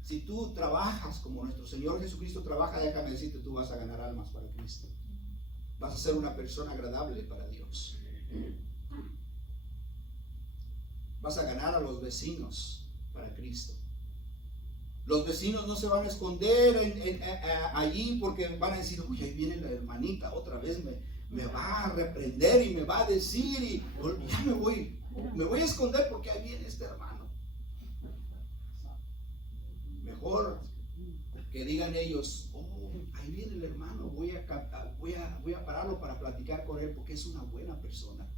si tú trabajas como nuestro Señor Jesucristo trabaja, déjame decirte, tú vas a ganar almas para Cristo. Vas a ser una persona agradable para Dios. Vas a ganar a los vecinos para Cristo. Los vecinos no se van a esconder allí porque van a decir, uy, ahí viene la hermanita, otra vez me va a reprender y me va a decir, y ya me voy a esconder porque ahí viene este hermano. Mejor que digan ellos, oh, ahí viene el hermano, voy a pararlo para platicar con él porque es una buena persona.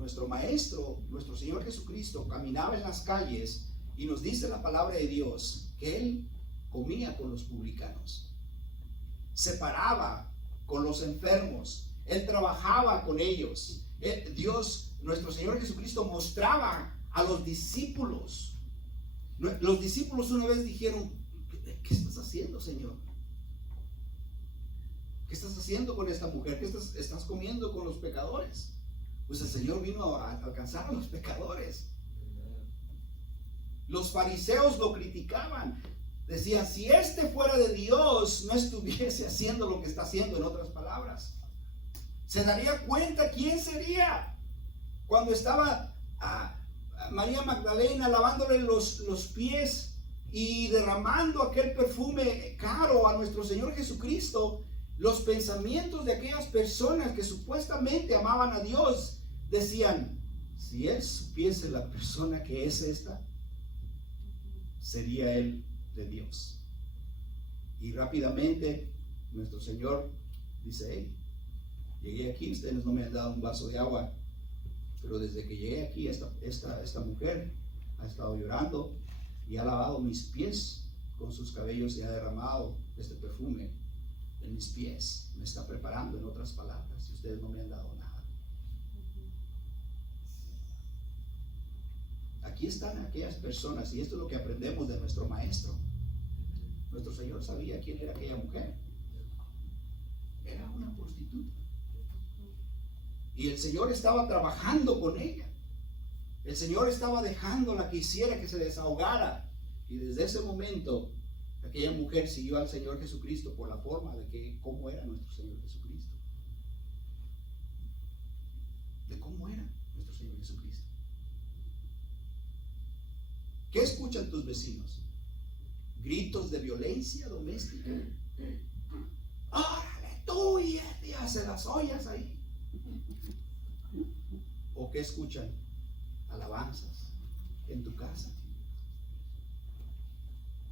nuestro Maestro, nuestro Señor Jesucristo, caminaba en las calles y nos dice la palabra de Dios que Él comía con los publicanos, se paraba con los enfermos, Él trabajaba con ellos. Dios, nuestro Señor Jesucristo, mostraba a los discípulos. Los discípulos una vez dijeron: ¿qué estás haciendo, Señor? ¿Qué estás haciendo con esta mujer? ¿Qué estás comiendo con los pecadores? Pues el Señor vino a alcanzar a los pecadores. Los fariseos lo criticaban. Decían: si este fuera de Dios, no estuviese haciendo lo que está haciendo. En otras palabras, se daría cuenta quién sería. Cuando estaba a María Magdalena lavándole los pies y derramando aquel perfume caro a nuestro Señor Jesucristo, los pensamientos de aquellas personas que supuestamente amaban a Dios decían: si Él supiese la persona que es esta, sería Él de Dios. Y rápidamente nuestro Señor dice: hey, llegué aquí, ustedes no me han dado un vaso de agua, pero desde que llegué aquí esta mujer ha estado llorando y ha lavado mis pies con sus cabellos y ha derramado este perfume en mis pies, me está preparando. En otras palabras, si ustedes no me han dado nada. Aquí están aquellas personas, y esto es lo que aprendemos de nuestro Maestro. Nuestro Señor sabía quién era aquella mujer. Era una prostituta. Y el Señor estaba trabajando con ella. El Señor estaba dejándola que hiciera, que se desahogara. Y desde ese momento, aquella mujer siguió al Señor Jesucristo por la forma de cómo era nuestro Señor Jesucristo. De cómo era nuestro Señor Jesucristo. ¿Qué escuchan tus vecinos? ¿Gritos de violencia doméstica? ¡Órale, tú! Y hace las ollas ahí. ¿O qué escuchan? Alabanzas en tu casa.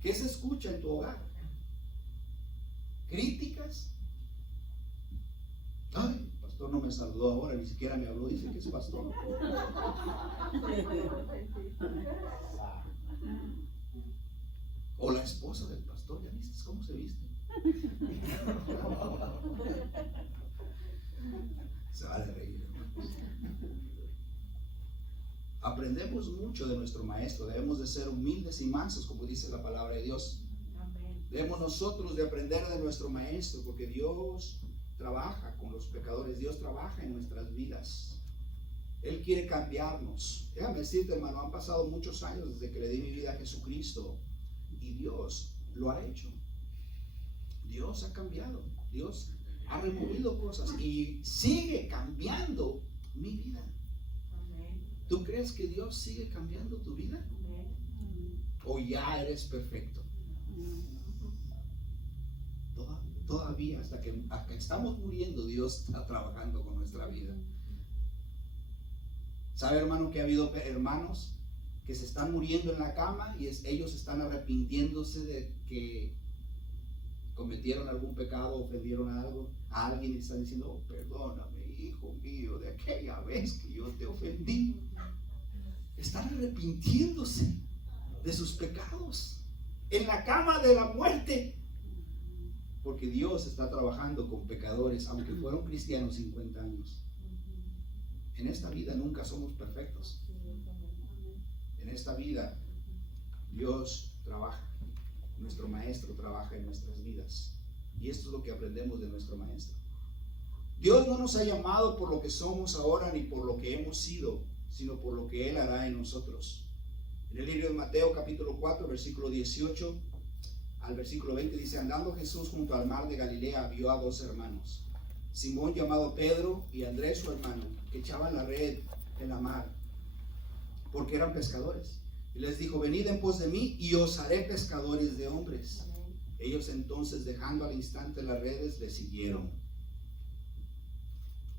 ¿Qué se escucha en tu hogar? ¿Críticas? Ay, el pastor no me saludó ahora, ni siquiera me habló, dice que es pastor. O la esposa del pastor, ¿ya viste cómo se viste? Se va a reír, hermanos. Aprendemos mucho de nuestro Maestro. Debemos de ser humildes y mansos, como dice la palabra de Dios. Debemos nosotros de aprender de nuestro Maestro, porque Dios trabaja con los pecadores. Dios trabaja en nuestras vidas. Él quiere cambiarnos. Déjame decirte, hermano, han pasado muchos años desde que le di mi vida a Jesucristo, y Dios lo ha hecho. Dios ha cambiado. Dios ha removido cosas y sigue cambiando mi vida. ¿Tú crees que Dios sigue cambiando tu vida? ¿O ya eres perfecto? Todavía, hasta que estamos muriendo, Dios está trabajando con nuestra vida. ¿Sabe, hermano, que ha habido hermanos que se están muriendo en la cama y ellos están arrepintiéndose de que cometieron algún pecado, ofendieron a alguien, y están diciendo: oh, perdóname, hijo mío, de aquella vez que yo te ofendí? Están arrepintiéndose de sus pecados en la cama de la muerte, porque Dios está trabajando con pecadores, aunque fueron cristianos 50 años. En esta vida nunca somos perfectos. En esta vida Dios trabaja, nuestro Maestro trabaja en nuestras vidas, y esto es lo que aprendemos de nuestro Maestro. Dios no nos ha llamado por lo que somos ahora ni por lo que hemos sido, sino por lo que Él hará en nosotros. En el libro de Mateo capítulo 4 versículo 18 al versículo 20 dice: andando Jesús junto al mar de Galilea, vio a dos hermanos, Simón llamado Pedro y Andrés su hermano, que echaban la red en la mar, porque eran pescadores. Y les dijo: venid en pos de mí y os haré pescadores de hombres. Ellos entonces, dejando al instante las redes, le siguieron.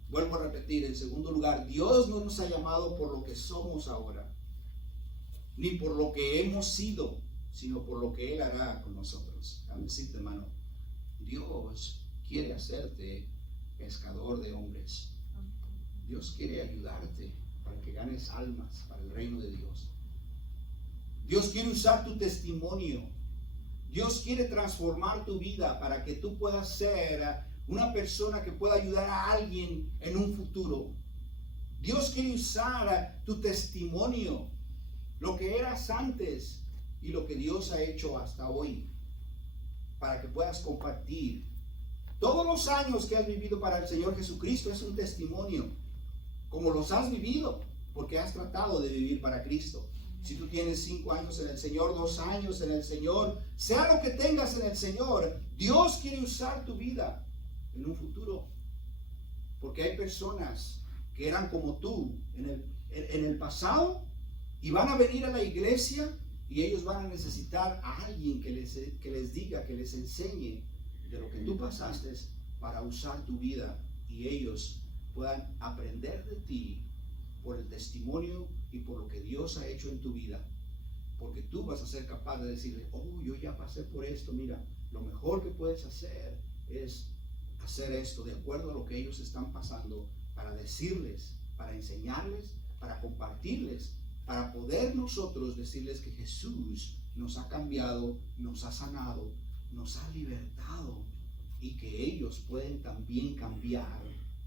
Vuelvo a repetir, en segundo lugar, Dios no nos ha llamado por lo que somos ahora, ni por lo que hemos sido, sino por lo que Él hará con nosotros. Déjame decirte, hermano, Dios quiere hacerte pescador de hombres. Dios quiere ayudarte para que ganes almas para el reino de Dios. Dios quiere usar tu testimonio. Dios quiere transformar tu vida para que tú puedas ser una persona que pueda ayudar a alguien en un futuro. Dios quiere usar tu testimonio, lo que eras antes y lo que Dios ha hecho hasta hoy, para que puedas compartir. Todos los años que has vivido para el Señor Jesucristo es un testimonio, como los has vivido, porque has tratado de vivir para Cristo. Si tú tienes 5 años en el Señor, 2 años en el Señor, sea lo que tengas en el Señor, Dios quiere usar tu vida en un futuro. Porque hay personas que eran como tú en el pasado y van a venir a la iglesia y ellos van a necesitar a alguien que les diga, que les enseñe de lo que tú pasaste para usar tu vida y ellos puedan aprender de ti por el testimonio y por lo que Dios ha hecho en tu vida, porque tú vas a ser capaz de decirle, oh, yo ya pasé por esto, mira, lo mejor que puedes hacer es hacer esto de acuerdo a lo que ellos están pasando, para decirles, para enseñarles, para compartirles, para poder nosotros decirles que Jesús nos ha cambiado, nos ha sanado, nos ha libertado y que ellos pueden también cambiar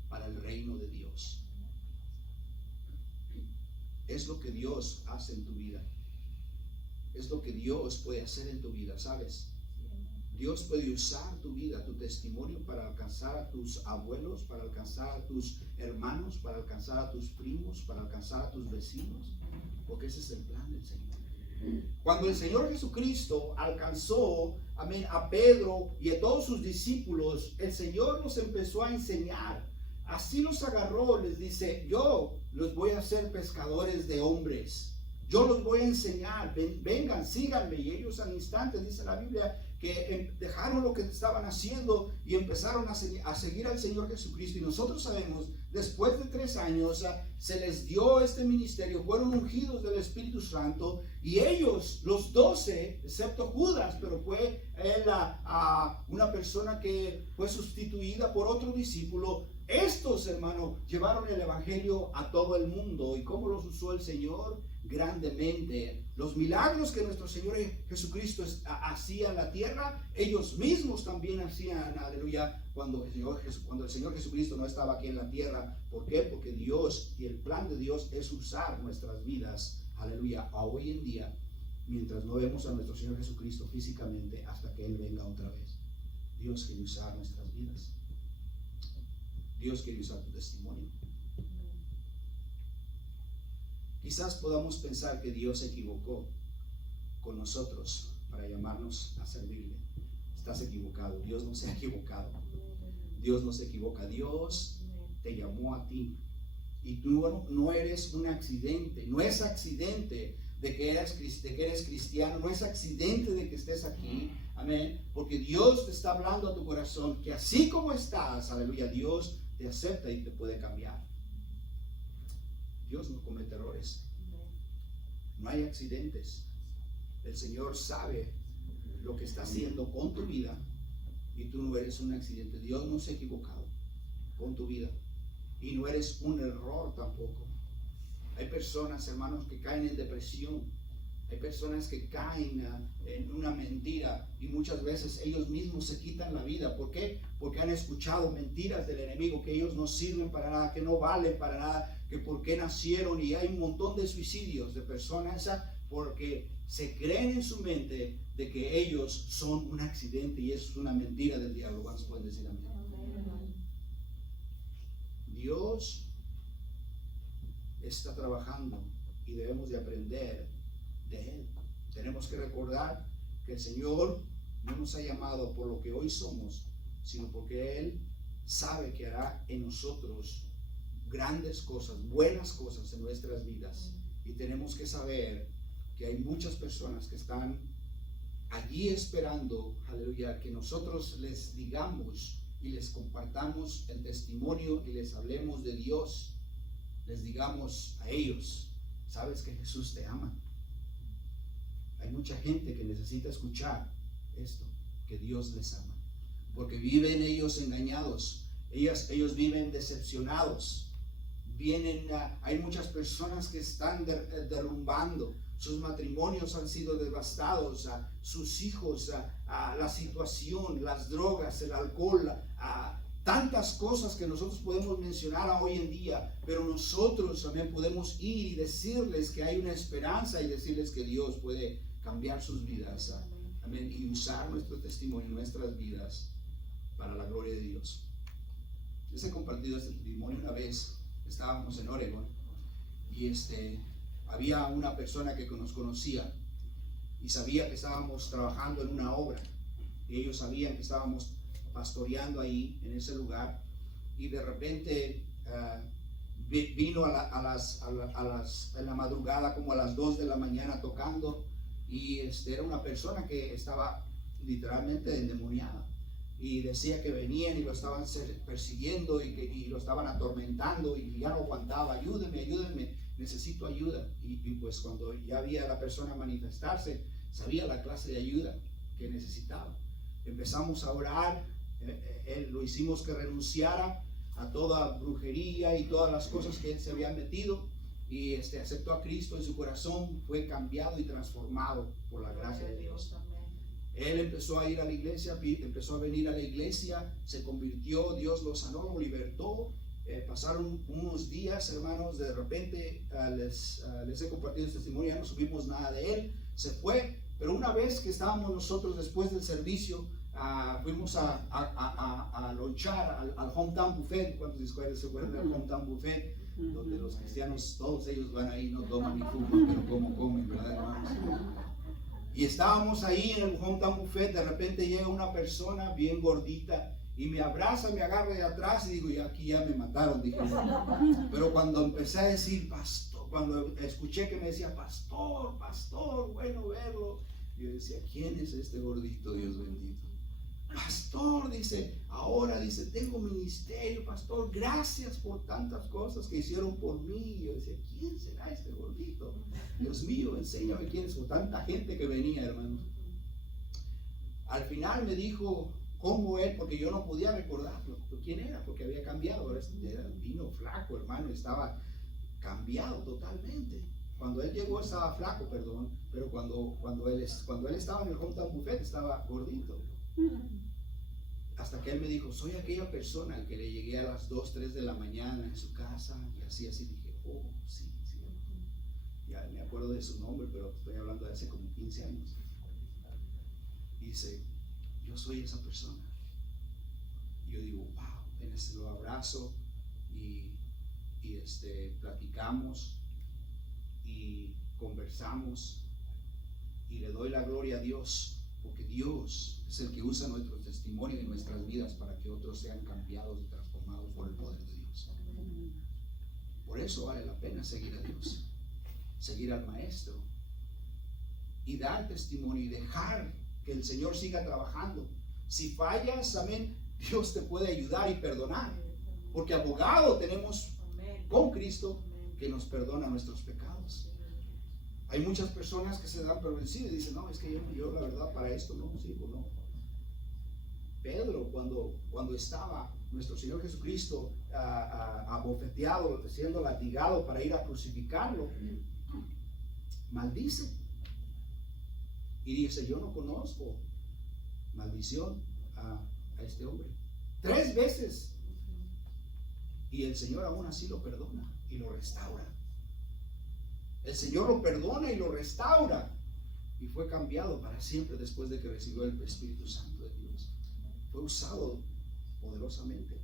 para el reino de Dios. Es lo que Dios hace en tu vida. Es lo que Dios puede hacer en tu vida, ¿sabes? Dios puede usar tu vida, tu testimonio para alcanzar a tus abuelos, para alcanzar a tus hermanos, para alcanzar a tus primos, para alcanzar a tus vecinos, porque ese es el plan del Señor. Cuando el Señor Jesucristo alcanzó, amén, a Pedro y a todos sus discípulos, el Señor los empezó a enseñar. Así los agarró, les dice, yo los voy a hacer pescadores de hombres. Yo los voy a enseñar, vengan, síganme. Y ellos al instante, dice la Biblia, que dejaron lo que estaban haciendo y empezaron a seguir al Señor Jesucristo. Y nosotros sabemos, después de 3 años, se les dio este ministerio, fueron ungidos del Espíritu Santo, y ellos, los 12, excepto Judas, pero fue él una persona que fue sustituida por otro discípulo. Estos, hermanos, llevaron el evangelio a todo el mundo. ¿Y cómo los usó el Señor? Grandemente. Los milagros que nuestro Señor Jesucristo hacía en la tierra, ellos mismos también hacían, aleluya, cuando el Señor Jesucristo no estaba aquí en la tierra. ¿Por qué? Porque Dios y el plan de Dios es usar nuestras vidas, aleluya, a hoy en día, mientras no vemos a nuestro Señor Jesucristo físicamente, hasta que Él venga otra vez. Dios quiere usar nuestras vidas. Dios quiere usar tu testimonio. Quizás podamos pensar que Dios se equivocó con nosotros para llamarnos a servirle. Estás equivocado. Dios no se ha equivocado. Dios no se equivoca. Dios te llamó a ti. Y tú no eres un accidente. No es accidente de que eres cristiano. No es accidente de que estés aquí. Amén. Porque Dios te está hablando a tu corazón que así como estás, aleluya, Dios te acepta y te puede cambiar. Dios no comete errores. No hay accidentes. El Señor sabe lo que está haciendo con tu vida y tú no eres un accidente. Dios no se ha equivocado con tu vida y no eres un error tampoco. Hay personas, hermanos, que caen en depresión. Hay personas que caen en una mentira y muchas veces ellos mismos se quitan la vida. ¿Por qué? Porque han escuchado mentiras del enemigo, que ellos no sirven para nada, que no valen para nada, que por qué nacieron. Y hay un montón de suicidios de personas porque se creen en su mente de que ellos son un accidente, y eso es una mentira del diablo. ¿Cuántos pueden decir amén? Dios está trabajando y debemos de aprender de Él. Tenemos que recordar que el Señor no nos ha llamado por lo que hoy somos, sino porque Él sabe que hará en nosotros grandes cosas, buenas cosas en nuestras vidas. Y tenemos que saber que hay muchas personas que están allí esperando, aleluya, que nosotros les digamos y les compartamos el testimonio y les hablemos de Dios. Les digamos a ellos, sabes que Jesús te ama. Hay mucha gente que necesita escuchar esto, que Dios les ama, porque viven ellos engañados, ellos viven decepcionados, hay muchas personas que están derrumbando. Sus matrimonios han sido devastados, sus hijos, la situación, las drogas, el alcohol, tantas cosas que nosotros podemos mencionar hoy en día, pero nosotros también podemos ir y decirles que hay una esperanza y decirles que Dios puede cambiar sus vidas, amén, y usar nuestro testimonio, nuestras vidas para la gloria de Dios. Les he compartido este testimonio una vez. Estábamos en Oregon y había una persona que nos conocía y sabía que estábamos trabajando en una obra, y ellos sabían que estábamos pastoreando ahí en ese lugar, y de repente vino en la madrugada, como a las 2 de la mañana, tocando, y era una persona que estaba literalmente endemoniada, y decía que venían y lo estaban persiguiendo y lo estaban atormentando, y ya no aguantaba. Ayúdenme, necesito ayuda. Y pues cuando ya había la persona manifestarse, sabía la clase de ayuda que necesitaba. Empezamos a orar, lo hicimos que renunciara a toda brujería y todas las cosas que él se había metido, y aceptó a Cristo en su corazón. Fue cambiado y transformado por la gracia de Dios. Él empezó a ir a la iglesia, empezó a venir a la iglesia, se convirtió, Dios lo sanó, lo libertó. Pasaron unos días, hermanos, de repente les he compartido este testimonio, ya no supimos nada de él, se fue. Pero una vez que estábamos nosotros después del servicio, fuimos a lonchar al Hometown Buffet. ¿Cuántos se acuerdan del Hometown Buffet? Donde los cristianos, todos ellos van ahí, no toman ni fuman, pero como comen, ¿verdad, hermanos? Y estábamos ahí en el Hometown Buffet. De repente llega una persona bien gordita y me abraza, me agarra de atrás, y digo, y aquí ya me mataron, dije. Pero cuando empecé a decir pastor, cuando escuché que me decía pastor, bueno verlo, yo decía, ¿quién es este gordito, Dios bendito? Pastor, dice, ahora dice, tengo ministerio, pastor, gracias por tantas cosas que hicieron por mí. Yo decía, ¿quién será este gordito? Dios mío, enséñame quién es, por tanta gente que venía, hermanos. Al final me dijo cómo él, porque yo no podía recordarlo, quién era, porque había cambiado. Ahora vino flaco, hermano, estaba cambiado totalmente. Cuando él llegó estaba flaco, perdón, pero cuando él estaba en el Hometown Buffet estaba gordito. Hasta que él me dijo, soy aquella persona al que le llegué a las 2, 3 de la mañana en su casa, y así dije, oh, sí. Ya me acuerdo de su nombre, pero estoy hablando de hace como 15 años. Y dice, yo soy esa persona. Y yo digo, wow, lo abrazo y platicamos y conversamos, y le doy la gloria a Dios, porque Dios es el que usa nuestro testimonio y nuestras vidas para que otros sean cambiados y transformados por el poder de Dios. Por eso vale la pena seguir a Dios, seguir al Maestro, y dar testimonio y dejar que el Señor siga trabajando. Si fallas, amén, Dios te puede ayudar y perdonar, porque abogado tenemos con Cristo que nos perdona nuestros pecados. Hay muchas personas que se dan por vencidas y dicen, no, es que yo la verdad para esto no sirvo, no. Pedro, cuando estaba nuestro Señor Jesucristo abofeteado, siendo latigado para ir a crucificarlo, maldice y dice, yo no conozco maldición a este hombre. 3 veces, y el Señor aún así lo perdona y lo restaura. El Señor lo perdona y lo restaura, y fue cambiado para siempre después de que recibió el Espíritu Santo de Dios. Fue usado poderosamente.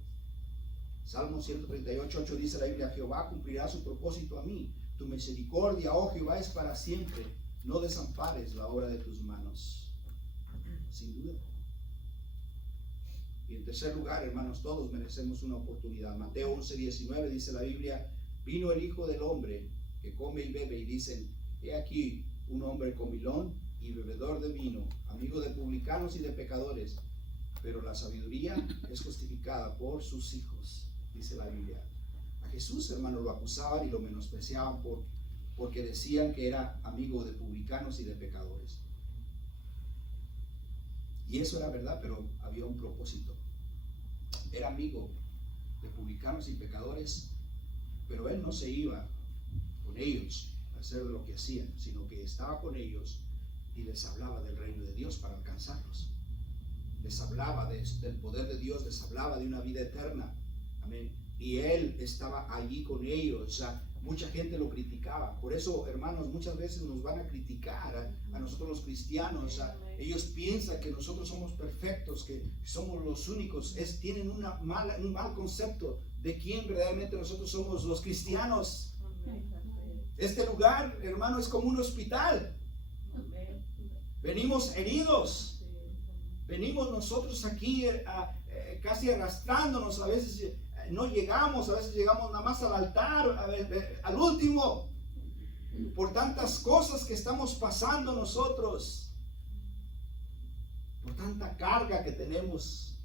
Salmo 138:8 dice la Biblia, Jehová cumplirá su propósito a mí, tu misericordia, oh Jehová, es para siempre, no desampares la obra de tus manos. Sin duda. Y en tercer lugar, hermanos, todos merecemos una oportunidad. Mateo 11:19 dice la Biblia, vino el Hijo del Hombre que come y bebe, y dicen, he aquí un hombre comilón y bebedor de vino, amigo de publicanos y de pecadores, pero la sabiduría es justificada por sus hijos, dice la Biblia. A Jesús, hermano, lo acusaban y lo menospreciaban porque decían que era amigo de publicanos y de pecadores. Y eso era verdad, pero había un propósito. Era amigo de publicanos y pecadores Pero él no se iba con ellos a hacer lo que hacían, sino que estaba con ellos y les hablaba del reino de Dios para alcanzarlos. Les hablaba del poder de Dios, les hablaba de una vida eterna. Amén. Y él estaba allí con ellos. O sea, mucha gente lo criticaba. Por eso, hermanos, muchas veces nos van a criticar a nosotros los cristianos. O sea, ellos piensan que nosotros somos perfectos, que somos los únicos. Tienen un mal concepto de quién verdaderamente nosotros somos los cristianos. Este lugar, hermano, es como un hospital. Venimos heridos. Venimos nosotros aquí casi arrastrándonos. A veces no llegamos, a veces llegamos nada más al altar, al último, por tantas cosas que estamos pasando nosotros, por tanta carga que tenemos.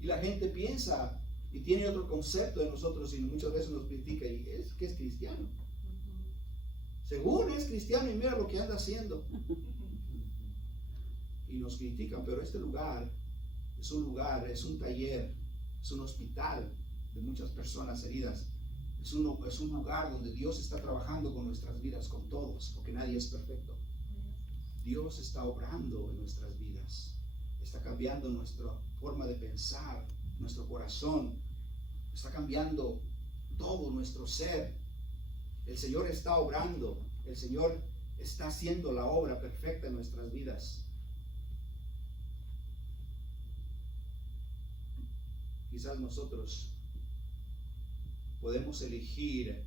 Y la gente piensa y tiene otro concepto de nosotros y muchas veces nos critica y es que es cristiano. Según es cristiano y mira lo que anda haciendo. Y nos critican, pero este lugar es un lugar, es un taller, es un hospital de muchas personas heridas. Es un lugar donde Dios está trabajando con nuestras vidas, con todos, porque nadie es perfecto. Dios está obrando en nuestras vidas, está cambiando nuestra forma de pensar, nuestro corazón, está cambiando todo nuestro ser. El Señor está obrando, el Señor está haciendo la obra perfecta en nuestras vidas. Quizás nosotros podemos elegir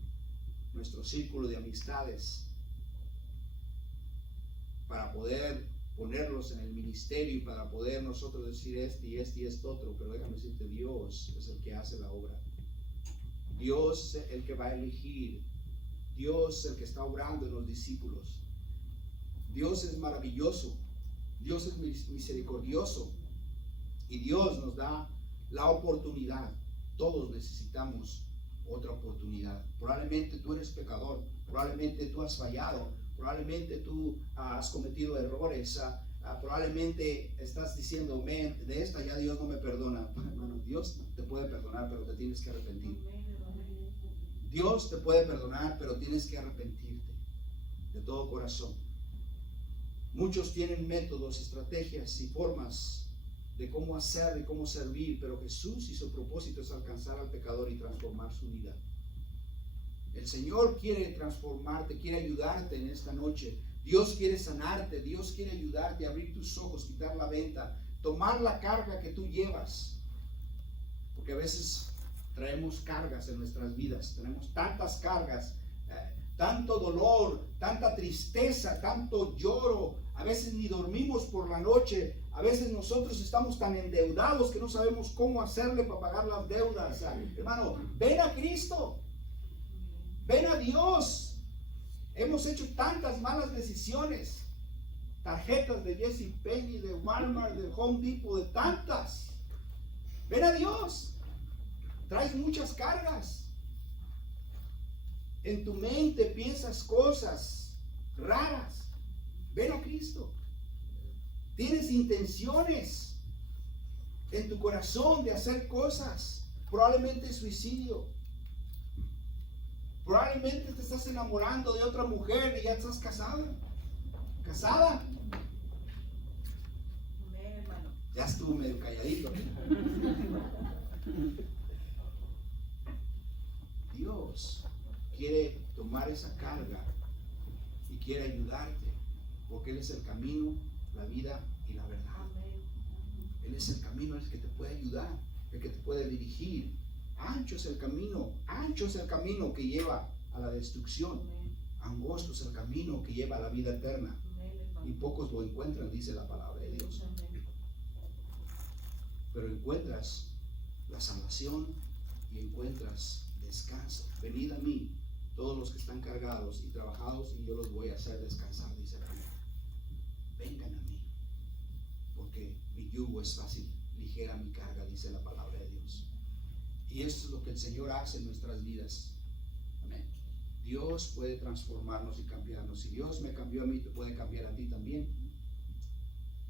nuestro círculo de amistades para poder ponerlos en el ministerio y para poder nosotros decir este y este y este otro, pero déjame decirte, Dios es el que hace la obra. Dios es el que va a elegir. Dios es el que está obrando en los discípulos. Dios es maravilloso. Dios es misericordioso. Y Dios nos da la oportunidad. Todos necesitamos otra oportunidad. Probablemente tú eres pecador, probablemente tú has fallado, probablemente tú has cometido errores, probablemente estás diciendo, de esta ya Dios no me perdona. Bueno, Dios te puede perdonar, pero te tienes que arrepentir. Dios te puede perdonar, pero tienes que arrepentirte de todo corazón. Muchos tienen métodos, estrategias y formas de cómo hacer y cómo servir, pero Jesús y su propósito es alcanzar al pecador y transformar su vida. El Señor quiere transformarte, quiere ayudarte en esta noche. Dios quiere sanarte, Dios quiere ayudarte a abrir tus ojos, quitar la venda, tomar la carga que tú llevas. Porque a veces traemos cargas en nuestras vidas, tenemos tantas cargas, tanto dolor, tanta tristeza, tanto lloro. A veces ni dormimos por la noche. A veces nosotros estamos tan endeudados que no sabemos cómo hacerle para pagar las deudas. Hermano, ven a Cristo. Ven a Dios. Hemos hecho tantas malas decisiones. Tarjetas de JCPenney, de Walmart, de Home Depot, de tantas. Ven a Dios. Traes muchas cargas. En tu mente piensas cosas raras. Ven a Cristo. Tienes intenciones en tu corazón de hacer cosas, probablemente suicidio. Probablemente te estás enamorando de otra mujer y ya estás casada. Ya estuvo medio calladito. Dios quiere tomar esa carga y quiere ayudarte, porque Él es el camino, la vida y la verdad. Él es el camino, el que te puede ayudar, el que te puede dirigir. Ancho es el camino que lleva a la destrucción. Angosto es el camino que lleva a la vida eterna. Y pocos lo encuentran, dice la palabra de Dios. Pero encuentras la salvación y encuentras descanso. Venid a mí, todos los que están cargados y trabajados, y yo los voy a hacer descansar, dice la Biblia. Vengan a mí, porque mi yugo es fácil, ligera mi carga, dice la palabra de Dios. Y esto es lo que el Señor hace en nuestras vidas. Amén. Dios puede transformarnos y cambiarnos. Si Dios me cambió a mí, te puede cambiar a ti también.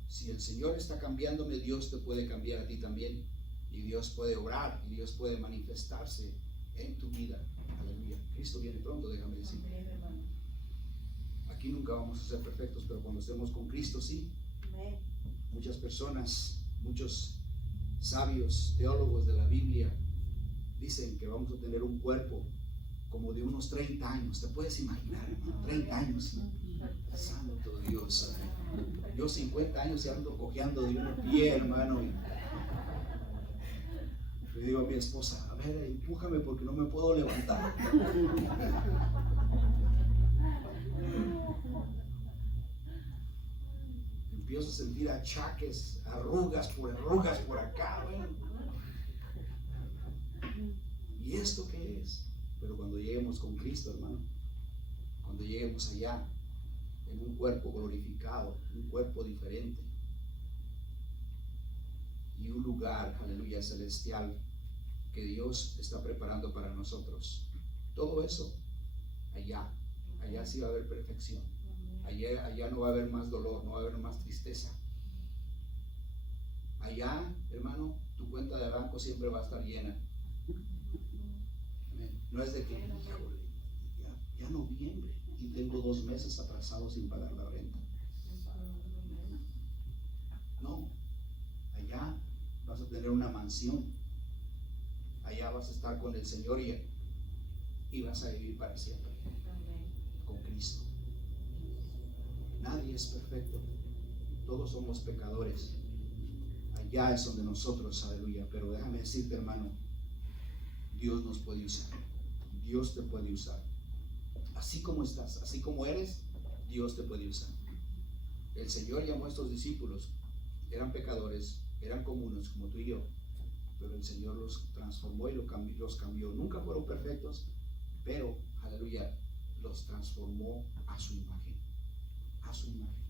Si el Señor está cambiándome, Dios te puede cambiar a ti también. Y Dios puede obrar, y Dios puede manifestarse en tu vida. Aleluya. Cristo viene pronto, déjame decir. Aquí nunca vamos a ser perfectos, pero cuando estemos con Cristo, sí. Muchas personas, muchos sabios, teólogos de la Biblia, dicen que vamos a tener un cuerpo como de unos 30 años. ¿Te puedes imaginar, hermano? 30 años. Santo Dios. Yo 50 años y ando cojeando de un pie, hermano. Y le digo a mi esposa, a ver, empújame porque no me puedo levantar. Empiezo a sentir achaques, arrugas por acá. Bueno. ¿Y esto qué es? Pero cuando lleguemos con Cristo, hermano, cuando lleguemos allá, en un cuerpo glorificado, un cuerpo diferente, y un lugar, aleluya, celestial, que Dios está preparando para nosotros. Todo eso, allá sí va a haber perfección. Allá no va a haber más dolor, no va a haber más tristeza. Allá, hermano, tu cuenta de banco siempre va a estar llena. No es de que ya noviembre y tengo 2 meses atrasados sin pagar la renta. No, allá vas a tener una mansión. Allá vas a estar con el Señor y vas a vivir para siempre con Cristo. Nadie es perfecto, todos somos pecadores. Allá es donde nosotros, aleluya, pero déjame decirte, hermano, Dios nos puede usar. Dios te puede usar. Así como estás, así como eres, Dios te puede usar. El Señor llamó a estos discípulos, eran pecadores, eran comunes como tú y yo, pero el Señor los transformó y los cambió. Nunca fueron perfectos, pero, aleluya, los transformó a su imagen. A su imagen.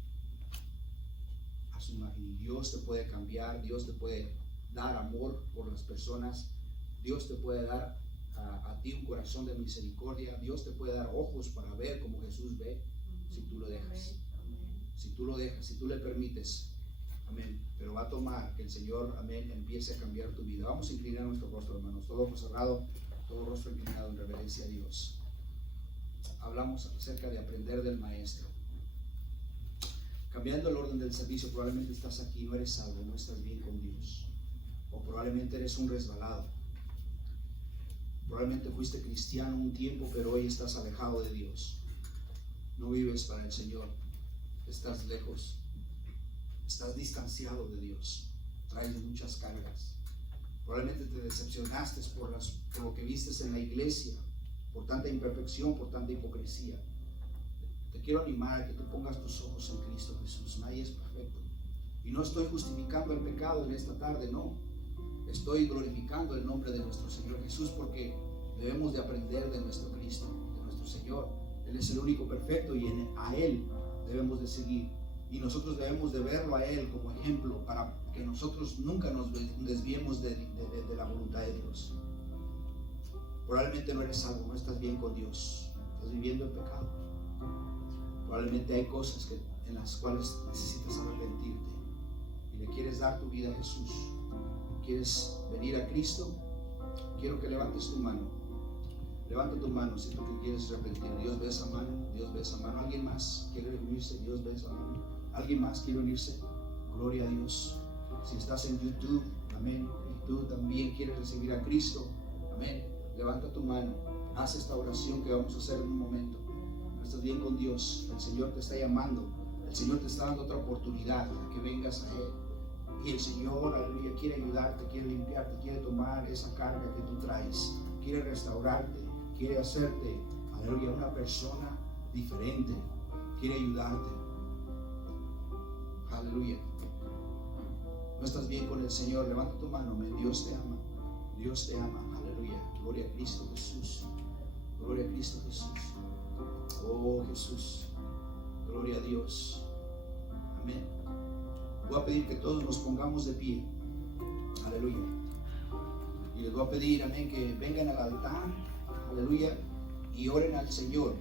A su imagen. Y Dios te puede cambiar, Dios te puede dar amor por las personas, Dios te puede dar a ti un corazón de misericordia, Dios te puede dar ojos para ver como Jesús ve, si tú lo dejas. Si tú lo dejas, si tú le permites. Amén. Pero va a tomar que el Señor, amén, empiece a cambiar tu vida. Vamos a inclinar nuestro rostro, hermanos. Todo ojo cerrado, todo rostro inclinado en reverencia a Dios. Hablamos acerca de aprender del Maestro. Cambiando el orden del servicio, probablemente estás aquí, no eres salvo, no estás bien con Dios. O probablemente eres un resbalado. Probablemente fuiste cristiano un tiempo, pero hoy estás alejado de Dios. No vives para el Señor. Estás lejos. Estás distanciado de Dios. Traes muchas cargas. Probablemente te decepcionaste por lo que vistes en la iglesia, por tanta imperfección, por tanta hipocresía. Te quiero animar a que tú pongas tus ojos en Cristo Jesús. Nadie es perfecto. Y no estoy justificando el pecado en esta tarde, no. Estoy glorificando el nombre de nuestro Señor Jesús, porque debemos de aprender de nuestro Cristo, de nuestro Señor. Él es el único perfecto y a Él debemos de seguir. Y nosotros debemos de verlo a Él como ejemplo para que nosotros nunca nos desviemos de la voluntad de Dios. Probablemente no eres salvo, no estás bien con Dios, estás viviendo en pecado. Probablemente hay cosas en las cuales necesitas arrepentirte y le quieres dar tu vida a Jesús. ¿Quieres venir a Cristo? Quiero que levantes tu mano. Levanta tu mano si tú quieres arrepentir. Dios ve esa mano, Dios ve esa mano. ¿Alguien más quiere unirse? Dios ve esa mano. ¿Alguien más quiere unirse? Gloria a Dios. Si estás en YouTube, amén, y tú también quieres recibir a Cristo, amén, levanta tu mano. Haz esta oración que vamos a hacer en un momento. No estás bien con Dios. El Señor te está llamando. El Señor te está dando otra oportunidad a que vengas a Él. Y el Señor, aleluya, quiere ayudarte, quiere limpiarte, quiere tomar esa carga que tú traes, quiere restaurarte, quiere hacerte, aleluya, una persona diferente, quiere ayudarte. Aleluya. No estás bien con el Señor, levanta tu mano, Dios te ama, Dios te ama, aleluya. Gloria a Cristo Jesús, gloria a Cristo Jesús. Oh Jesús, gloria a Dios. Amén. Voy a pedir que todos nos pongamos de pie. Aleluya. Y les voy a pedir, amén, que vengan al altar. Aleluya. Y oren al Señor.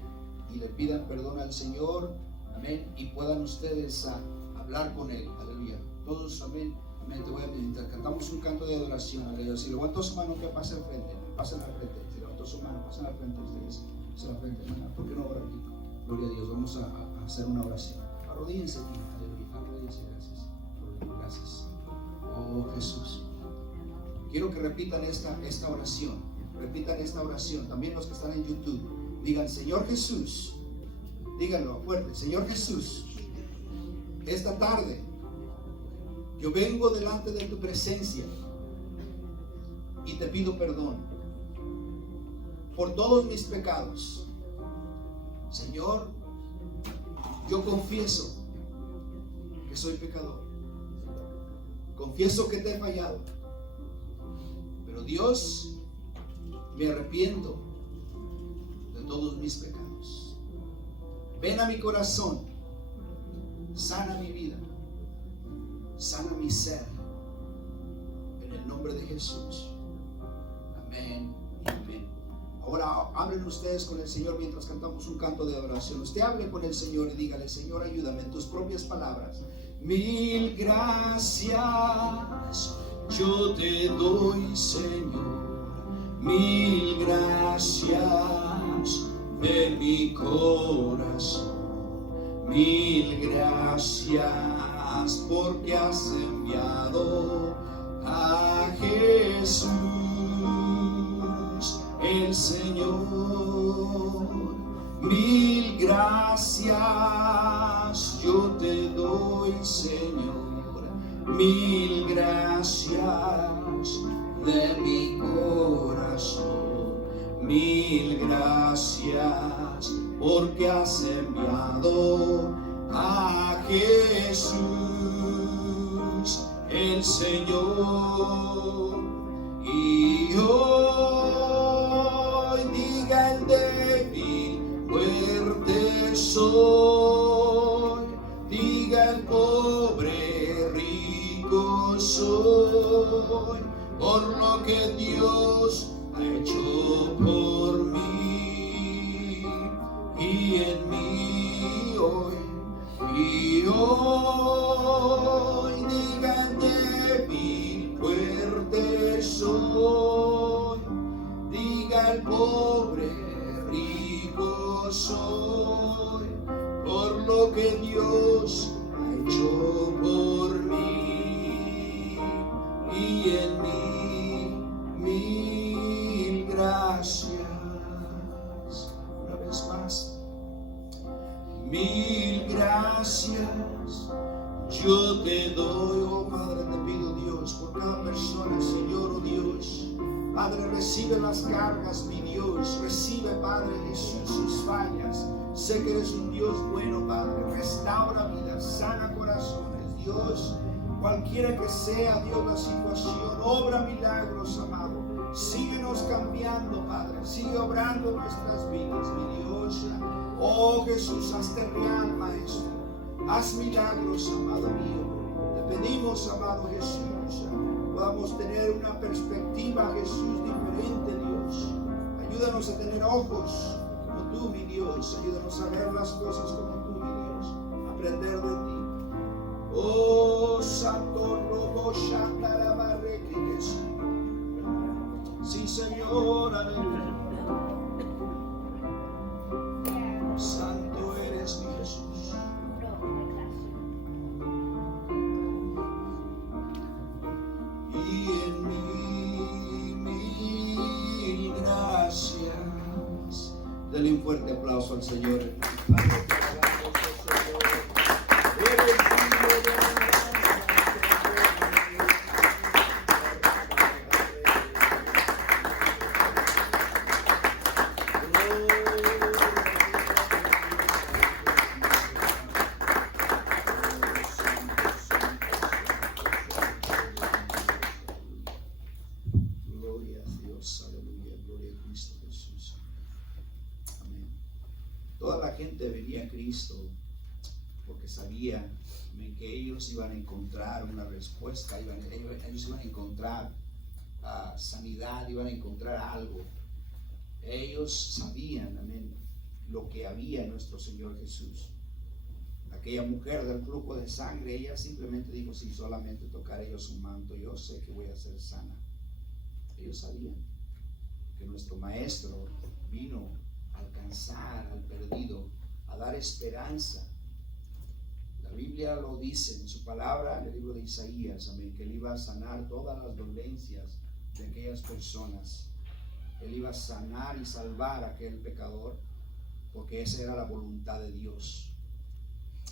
Y le pidan perdón al Señor. Amén. Y puedan ustedes hablar con Él. Aleluya. Todos, amén. Amén. Te voy a pedir, cantamos un canto de adoración a Dios. Si levantó su mano, que pase al frente. Pasen al frente. Si levantó su mano, pasen al frente ustedes. Pasen al frente, hermana. ¿Por qué no orar aquí? Gloria a Dios. Vamos a hacer una oración. Arrodíllense aquí. Aleluya. Arrodíllense. Gracias. Gracias. Oh Jesús. Quiero que repitan esta oración. Repitan esta oración. También los que están en YouTube. Digan, Señor Jesús. Díganlo fuerte. Señor Jesús. Esta tarde yo vengo delante de tu presencia y te pido perdón por todos mis pecados. Señor, yo confieso que soy pecador. Confieso que te he fallado. Pero Dios, me arrepiento de todos mis pecados. Ven a mi corazón, sana mi vida, sana mi ser, en el nombre de Jesús. Amén y amén. Ahora hablen ustedes con el Señor mientras cantamos un canto de adoración. Usted hable con el Señor y dígale, Señor, ayúdame en tus propias palabras. Mil gracias yo te doy, Señor. Mil gracias de mi corazón. Mil gracias porque has enviado a Jesús, el Señor. Mil gracias yo te doy, Señor. Mil gracias de mi corazón. Mil gracias porque has enviado a Jesús, el Señor. Y hoy diga el débil, fuerte soy. Diga el pobre, rico soy. Por lo que Dios ha hecho por mí. Y en mí hoy, diga el débil, fuerte soy. Diga el pobre, rico soy. Por lo que Dios ha hecho por mí. Y en mí, mil gracias. Una vez más. Mil gracias yo te doy, oh Padre, te pido Dios, por cada persona, Señor, oh Dios. Padre, recibe las cargas, mi Dios, recibe, Padre Jesús, sus fallas. Sé que eres un Dios bueno, Padre, restaura vidas, sana corazones, Dios. Cualquiera que sea, Dios, la situación, obra milagros, amado. Síguenos cambiando, Padre, sigue obrando en nuestras vidas, mi Dios. Oh Jesús, hazte real, Maestro. Haz milagros, amado mío. Te pedimos, amado Jesús, podamos tener una perspectiva, Jesús, diferente, Dios. Ayúdanos a tener ojos como tú, mi Dios. Ayúdanos a ver las cosas como tú, mi Dios. Aprender de ti. Oh Santo Robo Shatarabarre, sí, Señor, aleluya. Santo eres mi Jesús. Y en mí, mil gracias. Denle un fuerte aplauso al Señor. Venía a Cristo porque sabía que ellos iban a encontrar una respuesta, ellos iban a encontrar sanidad, iban a encontrar algo. Ellos sabían, amén, lo que había en nuestro Señor Jesús. aquella mujer del flujo de sangre, ella simplemente dijo, si solamente tocaré yo su manto, yo sé que voy a ser sana. Ellos sabían que nuestro maestro vino a alcanzar al perdido, a dar esperanza. La Biblia lo dice en su palabra, en el libro de Isaías, amén, que él iba a sanar todas las dolencias de aquellas personas. Él iba a sanar y salvar a aquel pecador, porque esa era la voluntad de Dios.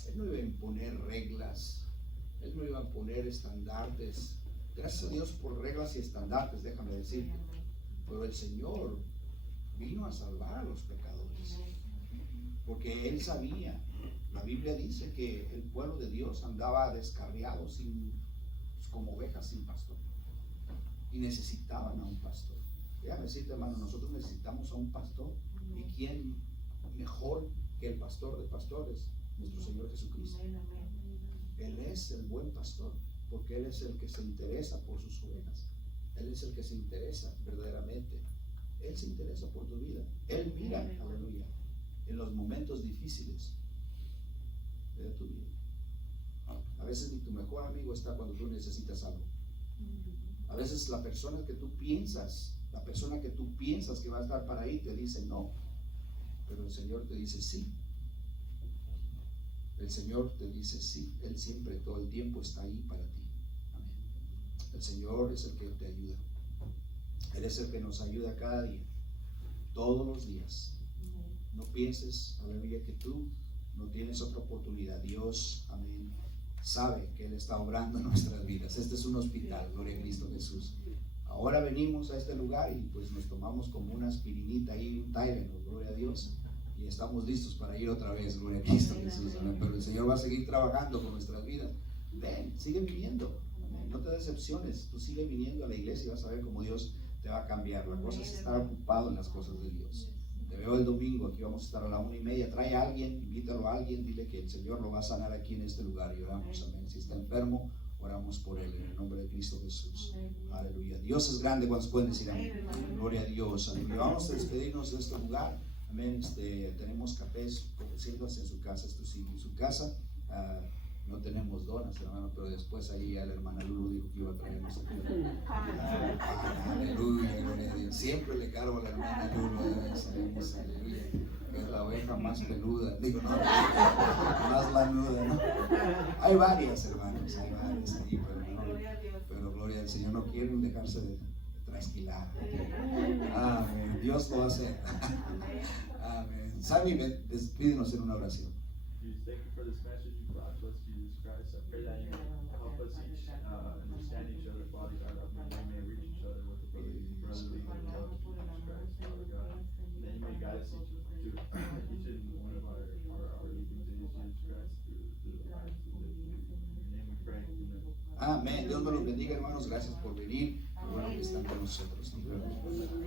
Él no iba a imponer reglas, Él no iba a poner estandartes. Gracias a Dios por reglas y estandartes, déjame decirte. Pero el Señor vino a salvar a los pecadores, porque Él sabía. La Biblia dice que el pueblo de Dios andaba descarriado, como ovejas sin pastor, y necesitaban a un pastor. Déjame decirte, hermano, nosotros necesitamos a un pastor. ¿Y quién mejor que el pastor de pastores? Nuestro Señor Jesucristo. Él es el buen pastor, porque Él es el que se interesa por sus ovejas. Él es el que se interesa verdaderamente. Él se interesa por tu vida. Él mira, aleluya, en los momentos difíciles de tu vida. A veces ni tu mejor amigo está cuando tú necesitas algo. A veces la persona que tú piensas que va a estar para ahí te dice no, pero el Señor te dice sí. El Señor te dice sí. Él siempre, todo el tiempo está ahí para ti. Amén. El Señor es el que te ayuda. Él es el que nos ayuda cada día, todos los días. No pienses, aleluya, que tú no tienes otra oportunidad. Dios, amén, sabe que Él está obrando en nuestras vidas. Este es un hospital, gloria a Cristo Jesús. Ahora venimos a este lugar y pues nos tomamos como una aspirinita ahí, un Tylenol, gloria a Dios. Y estamos listos para ir otra vez, gloria a Cristo Jesús. Amén. Pero el Señor va a seguir trabajando con nuestras vidas. Ven, sigue viniendo. Amén. No te decepciones. Tú sigue viniendo a la iglesia y vas a ver cómo Dios te va a cambiar. La cosa es estar ocupado en las cosas de Dios. Te veo el domingo, aquí vamos a estar a la 1:30. Trae a alguien, invítalo a alguien, dile que el Señor lo va a sanar aquí en este lugar y oramos, amén. Si está enfermo, oramos por él en el nombre de Cristo Jesús. Aleluya. Dios es grande. ¿Cuántos pueden decir amén? Gloria a Dios. Aleluya. Vamos a despedirnos de este lugar. Amén. Tenemos cafés, como siéntanse en su casa. Esto sí, en su casa. No tenemos donas, hermano, pero después ahí ya la hermana Lulu dijo que iba a traer no sé qué. Aleluya, gloria a Dios. Siempre le cargo a la hermana Lulu. Aleluya. Es la oveja más peluda, digo, no, más lanuda, ¿no? Hay varias, hermanos, hay varias ahí, pero gloria al Señor, no quieren dejarse de trasquilar. Amén. Dios lo hace. Amén. Sammy, despídenos en una oración. Thank you for this message you brought to us, Jesus Christ. I pray that you may help us each understand each other, Father God, that we may reach each other with the brotherly love of Jesus Christ, Father God. And that you may guide us to each and one of our meetings in Jesus Christ through the lives of the in your name we pray. Amen. Amén. Dios me los bendiga, hermanos. Gracias por venir. Qué bueno que están con nosotros. Nos vemos. ¿Cómo está?